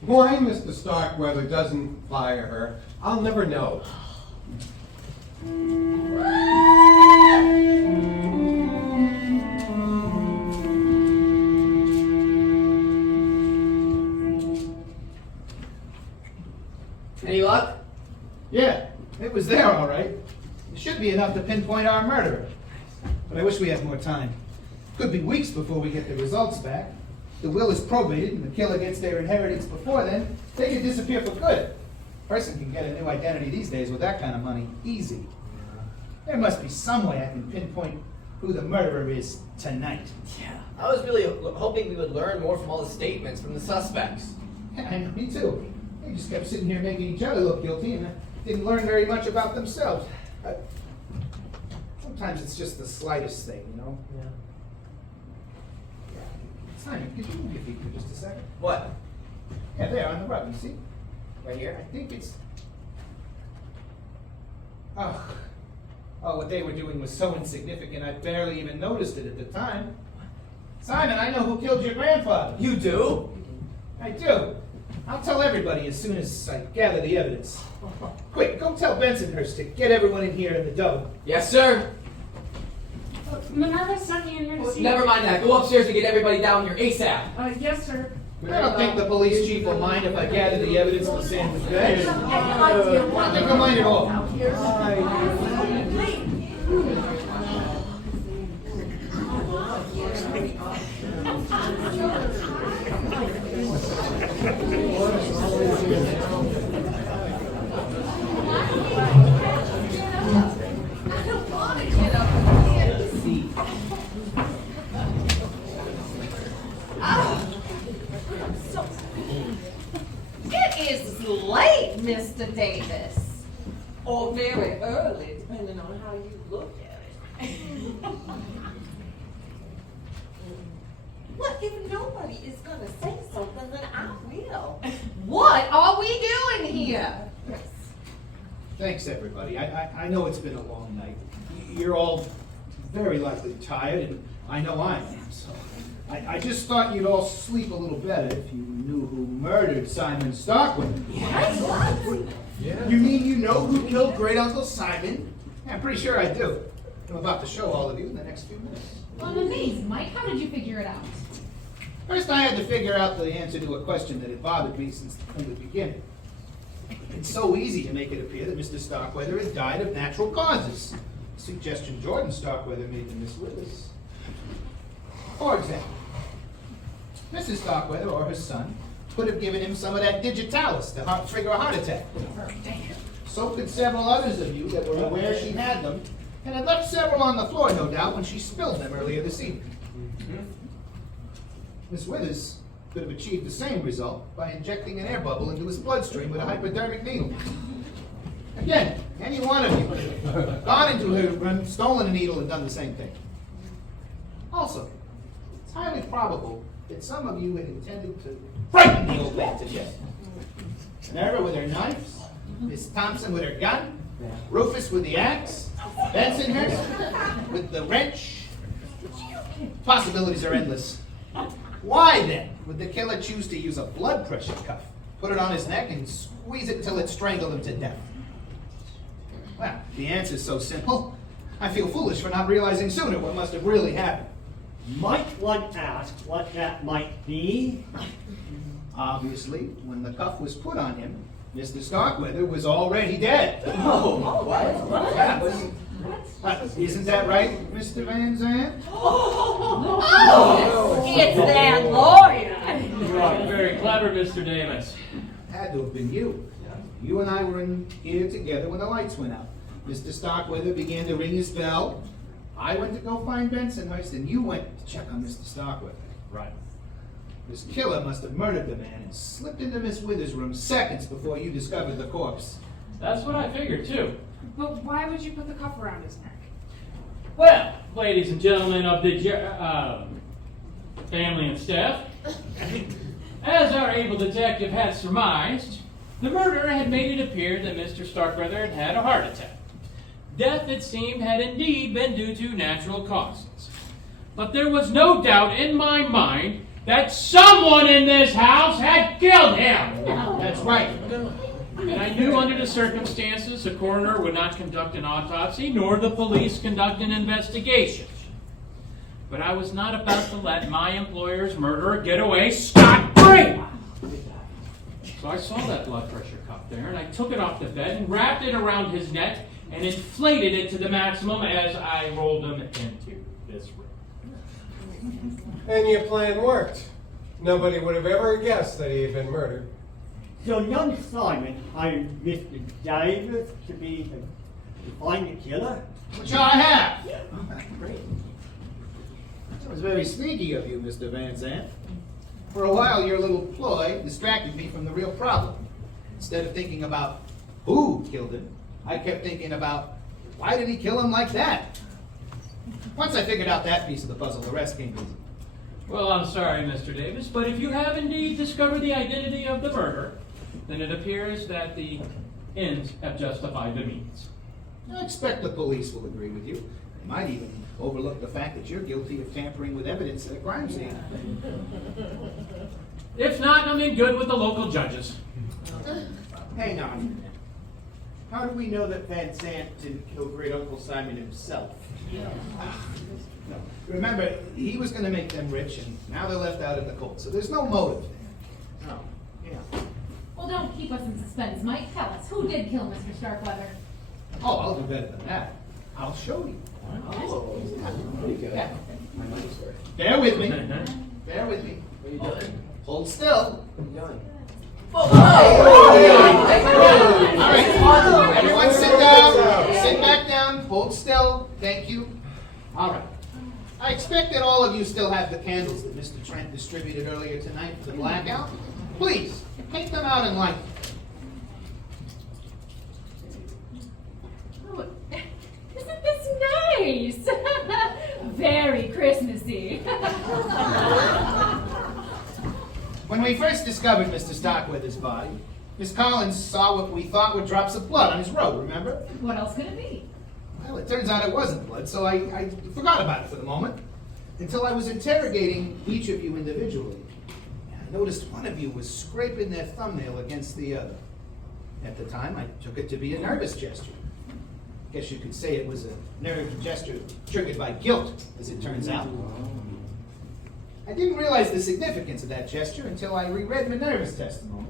Why Mr. Starkweather doesn't fire her, I'll never know. Any luck? Yeah, it was there, all right. It should be enough to pinpoint our murderer. But I wish we had more time. Could be weeks before we get the results back. The will is probated and the killer gets their inheritance before then. They could disappear for good. A person can get a new identity these days with that kind of money. Easy. There must be some way I can pinpoint who the murderer is tonight. Yeah. I was really hoping we would learn more from all the statements from the suspects. Yeah, me too. They just kept sitting here making each other look guilty and didn't learn very much about themselves. Sometimes it's just the slightest thing, you know? Yeah. Simon, could you move your feet for just a second? What? Yeah, there on the rug, you see? Right here? I think it's... Oh, what they were doing was so insignificant I barely even noticed it at the time. Simon, I know who killed your grandfather. You do? I do. I'll tell everybody as soon as I gather the evidence. Quick, go tell Bensonhurst to get everyone in here in the double. Yes, sir. Minerva sent me in here to see. Never mind that. Go upstairs and get everybody down here ASAP. Yes, sir. I don't think the police chief will mind if I gather the evidence for Sandwich Bay. Any idea I don't think he'll mind at all. out here? It is late, Mr. Davis. Or very early, depending on how you look at it. Well, if nobody is gonna say something, then I will. What are we doing here? Thanks, everybody. I know it's been a long night. You're all very likely tired, and I know I am. So I just thought you'd all sleep a little better if you knew who murdered Simon Starkweather. You mean you know who killed Great Uncle Simon? Yeah, I'm pretty sure I do. I'm about to show all of you in the next few minutes. I'm amazed, Mike. How did you figure it out? First, I had to figure out the answer to a question that had bothered me since from the beginning. It's so easy to make it appear that Mr. Starkweather had died of natural causes. A suggestion Jordan Starkweather made to Miss Withers. For example, Mrs. Starkweather or her son could have given him some of that digitalis to trigger a heart attack. So could several others of you that were aware she had them, and had left several on the floor, no doubt, when she spilled them earlier this evening. Miss Withers could have achieved the same result by injecting an air bubble into his bloodstream with a hypodermic needle. Again, any one of you could have gone into her room, stolen a needle, and done the same thing. Also, it's highly probable that some of you had intended to frighten the old man to death. Minerva with her knives, Miss Thompson with her gun, Rufus with the axe, Bensonhurst with the wrench. Possibilities are endless. Why then would the killer choose to use a blood pressure cuff, put it on his neck, and squeeze it until it strangled him to death? Well, the answer's so simple. I feel foolish for not realizing sooner what must have really happened. Might one ask what that might be? Obviously, when the cuff was put on him, Mr. Starkweather was already dead. Oh, what? Yeah. Isn't that right, Mr. Van Zandt? Oh, it's that lawyer. You are very clever, Mr. Davis. Had to have been you. You and I were in here together when the lights went out. Mr. Starkweather began to ring his bell. I went to go find Bensonhurst, and you went to check on Mr. Starkweather. Right. This killer must have murdered the man and slipped into Miss Withers' room seconds before you discovered the corpse. That's what I figured, too. But why would you put the cuff around his neck? Well, ladies and gentlemen of the family and staff, as our able detective had surmised, the murderer had made it appear that Mr. Starkweather had had a heart attack. Death, it seemed, had indeed been due to natural causes. But there was no doubt in my mind that someone in this house had killed him. That's right. And I knew under the circumstances the coroner would not conduct an autopsy, nor the police conduct an investigation. But I was not about to let my employer's murderer get away scot-free. So I saw that blood pressure cuff there, and I took it off the bed and wrapped it around his neck and inflated it to the maximum as I rolled him into this room. And your plan worked. Nobody would have ever guessed that he had been murdered. So young Simon hired Mr. Davis to find the killer? Which I have. Great. That was very sneaky of you, Mr. Van Zandt. For a while, your little ploy distracted me from the real problem. Instead of thinking about who killed him, I kept thinking about why did he kill him like that? Once I figured out that piece of the puzzle, the rest came easy. Well, I'm sorry, Mr. Davis, but if you have indeed discovered the identity of the murderer, then it appears that the ends have justified the means. I expect the police will agree with you. They might even overlook the fact that you're guilty of tampering with evidence at a crime scene. If not, I'm in good with the local judges. Hang on. How do we know that Van Zandt didn't kill Great Uncle Simon himself? No. Remember, he was going to make them rich, and now they're left out in the cold. So there's no motive there. Oh, yeah. Well, don't keep us in suspense, Mike. Tell us, who did kill Mr. Starkweather? Oh, I'll do better than that. I'll show you. Oh, Yeah. my money's worth. Bear with me. Bear with me. What are you doing? Hold still. What are you doing? All right. Everyone sit down. Sit back down. Hold still. Thank you. All right. I expect that all of you still have the candles that Mr. Trent distributed earlier tonight for the blackout. Please, take them out and light them. Oh, isn't this nice? Very Christmassy. When we first discovered Mr. Starkweather's body, Miss Collins saw what we thought were drops of blood on his robe, remember? What else could it be? Well, it turns out it wasn't blood, so I forgot about it for the moment, until I was interrogating each of you individually. I noticed one of you was scraping their thumbnail against the other. At the time, I took it to be a nervous gesture. Guess you could say it was a nerve gesture triggered by guilt, as it turns out. I didn't realize the significance of that gesture until I reread Minerva's testimony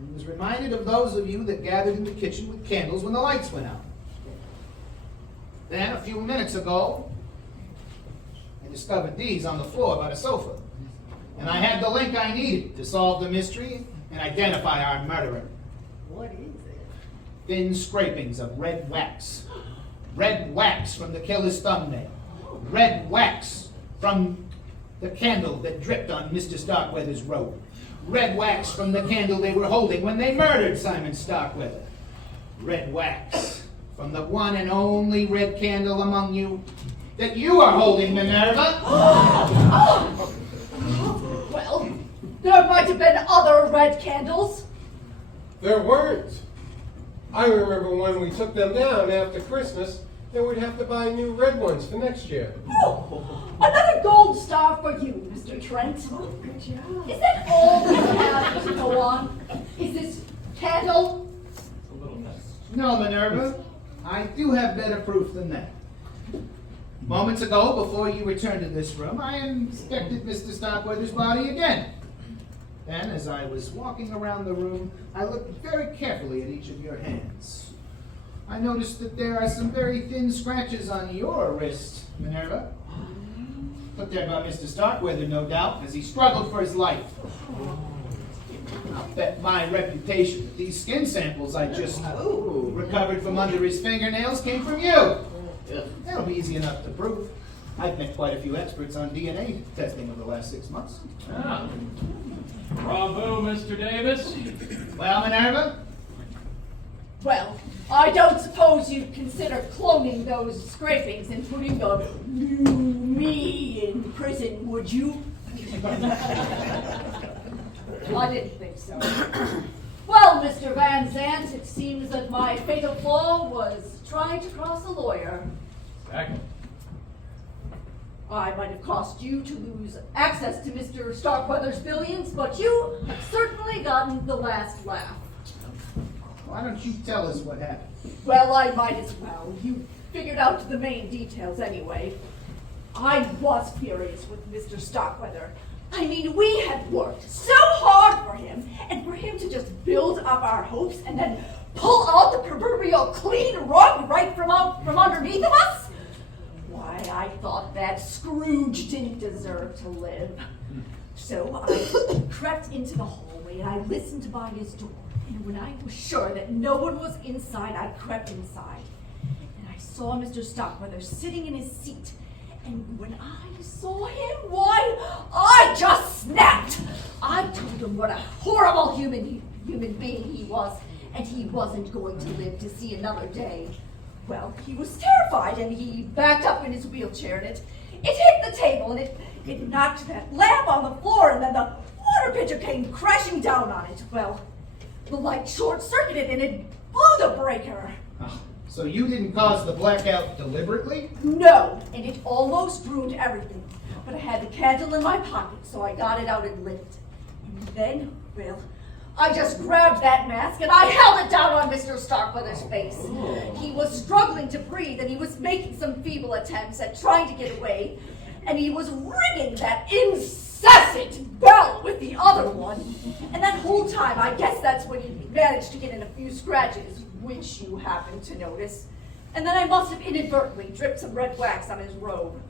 and was reminded of those of you that gathered in the kitchen with candles when the lights went out. Then, a few minutes ago, I discovered these on the floor by the sofa, and I had the link I needed to solve the mystery and identify our murderer. What is it? Thin scrapings of red wax. Red wax from the killer's thumbnail. Red wax from the candle that dripped on Mr. Starkweather's robe. Red wax from the candle they were holding when they murdered Simon Starkweather. Red wax from the one and only red candle among you that you are holding, Minerva. Well, there might have been other red candles. There weren't. I remember when we took them down after Christmas, then we'd have to buy new red ones for next year. Oh, another gold star for you, Mr. Trent. Good job. Is that all we have to go on? Is this candle? No, Minerva. I do have better proof than that. Moments ago, before you returned to this room, I inspected Mr. Starkweather's body again. Then, as I was walking around the room, I looked very carefully at each of your hands. I noticed that there are some very thin scratches on your wrist, Minerva. Put there by Mr. Starkweather, no doubt, as he struggled for his life. I'll bet my reputation that these skin samples I just recovered from under his fingernails came from you. That'll be easy enough to prove. I've met quite a few experts on DNA testing over the last 6 months. Ah. Bravo, Mr. Davis. Well, Minerva? Well, I don't suppose you'd consider cloning those scrapings and putting the new me in prison, would you? I didn't think so. Well, Mr. Van Zant, it seems that my fatal flaw was trying to cross a lawyer. Exactly. I might have caused you to lose access to Mr. Starkweather's billions, but you have certainly gotten the last laugh. Why don't you tell us what happened? Well, I might as well. You figured out the main details anyway. I was furious with Mr. Starkweather. I mean, we had worked so hard for him, and for him to just build up our hopes and then pull out the proverbial clean rug right from underneath of us? Why, I thought that Scrooge didn't deserve to live. So I crept into the hallway and I listened by his door. And when I was sure that no one was inside, I crept inside. And I saw Mr. Starkweather sitting in his seat. And when I saw him, why, I just snapped. I told him what a horrible human being he was, and he wasn't going to live to see another day. Well, he was terrified, and he backed up in his wheelchair, and it hit the table, and it knocked that lamp on the floor, and then the water pitcher came crashing down on it. Well, the light short-circuited, and it blew the breaker. Oh, so you didn't cause the blackout deliberately? No, and it almost ruined everything. But I had the candle in my pocket, so I got it out and lit it. And then, well, I just grabbed that mask and I held it down on Mr. Starkweather's face. He was struggling to breathe and he was making some feeble attempts at trying to get away. And he was ringing that incessant bell with the other one. And that whole time, I guess that's when he managed to get in a few scratches, which you happened to notice. And then I must have inadvertently dripped some red wax on his robe.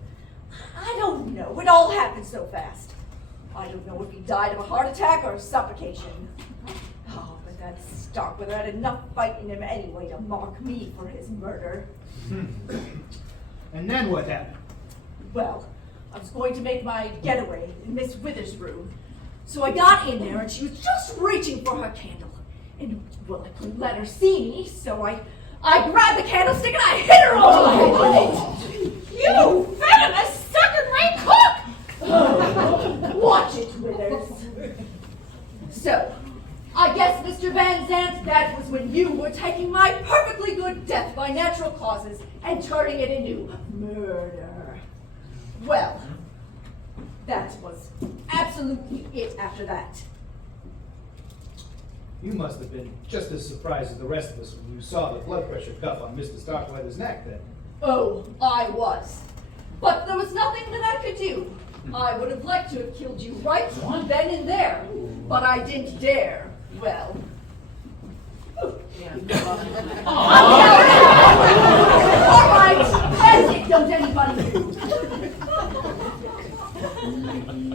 I don't know. It all happened so fast. I don't know if he died of a heart attack or suffocation. Oh, but that Starkweather had enough fight in him anyway to mark me for his murder. And then what happened? Well, I was going to make my getaway in Miss Withers' room. So I got in there and she was just reaching for her candle. And, well, I couldn't let her see me, so I grabbed the candlestick and I hit her over the head with it. You venomous second-rate cook! Watch it, Withers. So, I guess, Mr. Van Zant, that was when you were taking my perfectly good death by natural causes and turning it into murder. Well, that was absolutely it after that. You must have been just as surprised as the rest of us when you saw the blood pressure cuff on Mr. Starkweather's neck then. Oh, I was. But there was nothing that I could do. I would have liked to have killed you right then and there, but I didn't dare. Well. All right, as if don't anybody do.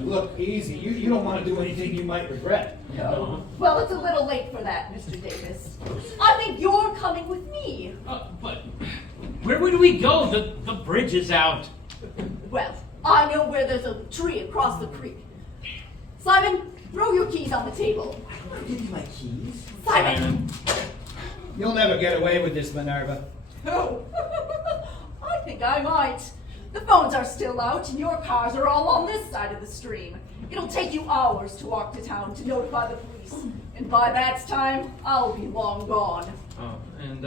Look, easy. You don't want to do anything you might regret. No. Well, it's a little late for that, Mr. Davis. I think you're coming with me. But where would we go? The bridge is out. Well, I know where there's a tree across the creek. Simon, throw your keys on the table. I'll give you my keys. Simon! You'll never get away with this, Minerva. Oh, I think I might. The phones are still out and your cars are all on this side of the stream. It'll take you hours to walk to town to notify the police. And by that time, I'll be long gone. Oh, and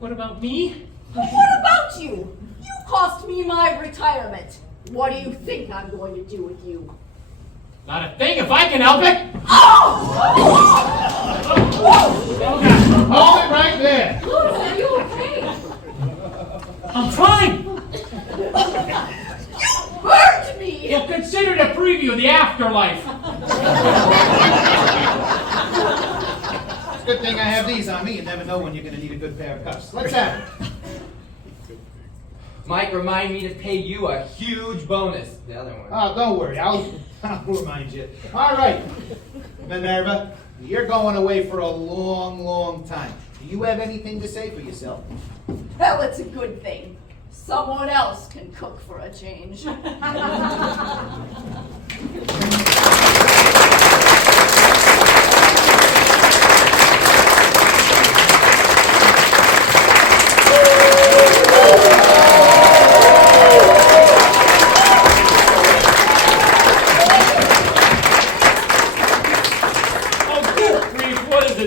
what about me? Well, what about you? You cost me my retirement. What do you think I'm going to do with you? Not a thing if I can help it. Oh! Hold it right there. Louis, are you okay? I'm trying. Hurt me! Well, consider it a preview of the afterlife. It's a good thing I have these on me. You never know when you're going to need a good pair of cuffs. Let's have it. Mike, remind me to pay you a huge bonus. The other one. Oh, don't worry. I'll remind you. All right, Minerva, you're going away for a long, long time. Do you have anything to say for yourself? Well, it's a good thing. Someone else can cook for a change.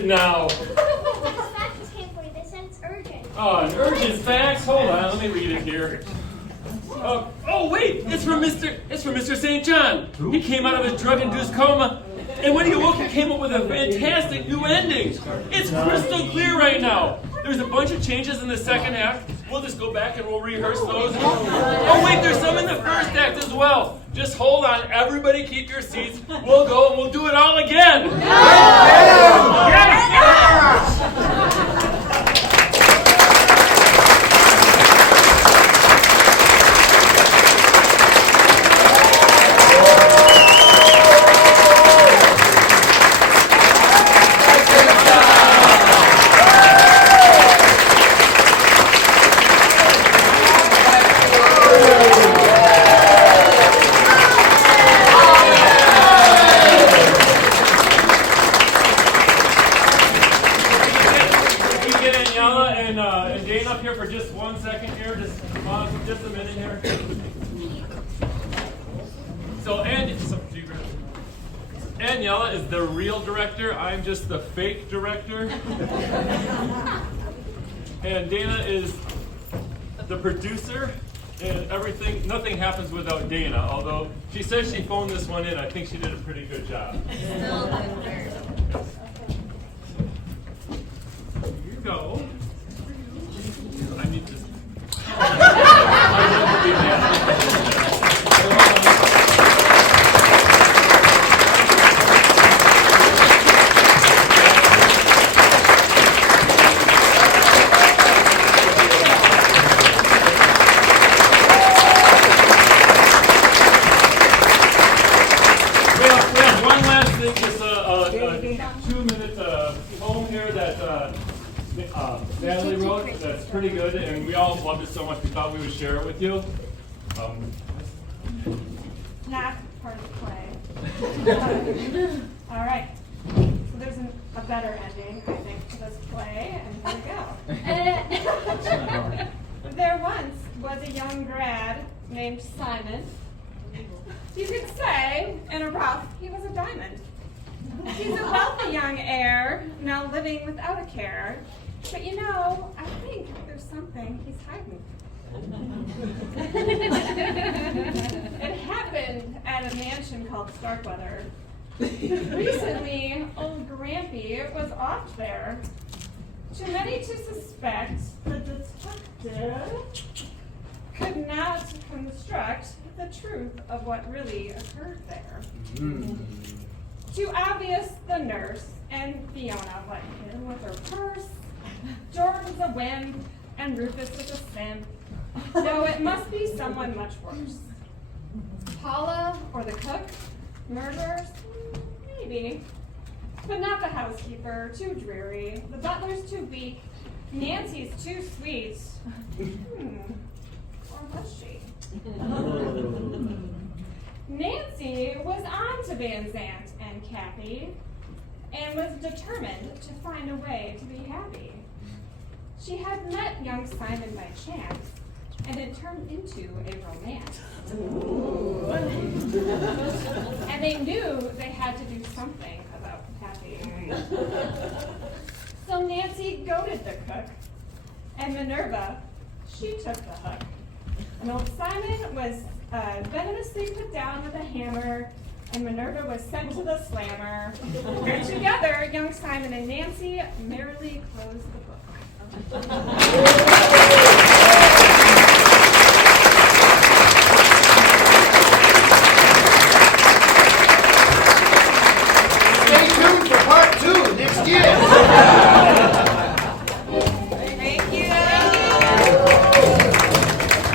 Now. This fax just came for you. They said it's urgent. Oh, an urgent fax? Hold on, let me read it here. Oh wait, it's from Mr. St. John. He came out of his drug-induced coma, and when he awoke, he came up with a fantastic new ending. It's crystal clear right now. There's a bunch of changes in the second act. We'll just go back and we'll rehearse those. Oh wait, there's some in the first act as well. Just hold on, everybody keep your seats. We'll go and we'll do it all again. Daniela is the real director. I'm just the fake director. And Dana is the producer. And nothing happens without Dana. Although she says she phoned this one in, I think she did a pretty good job. Here you go. I need this. Natalie wrote that's pretty good, and we all loved it so much we thought we would share it with you. Not part of the play. All right. So there's a better ending, I think, to this play, and here we go. There once was a young grad named Simon. You could say, in a rough, he was a diamond. He's a wealthy young heir, now living without a care. But you know, I think there's something he's hiding. It happened at a mansion called Starkweather. Recently, old Grampy was off there. Too many to suspect, the detective could not construct the truth of what really occurred there. Too obvious, the nurse and Fiona went in with her purse. George was a wimp, and Rufus was a simp. No, it must be someone much worse. Paula or the cook? Murderers? Maybe. But not the housekeeper, too dreary. The butler's too weak. Nancy's too sweet. Or was she? Nancy was on to Van Zandt and Kathy, and was determined to find a way to be happy. She had met young Simon by chance, and it turned into a romance. And they knew they had to do something about Kathy. So Nancy goaded the cook, and Minerva, she took the hook. And old Simon was venomously put down with a hammer, and Minerva was sent to the slammer. And together, young Simon and Nancy merrily closed the book.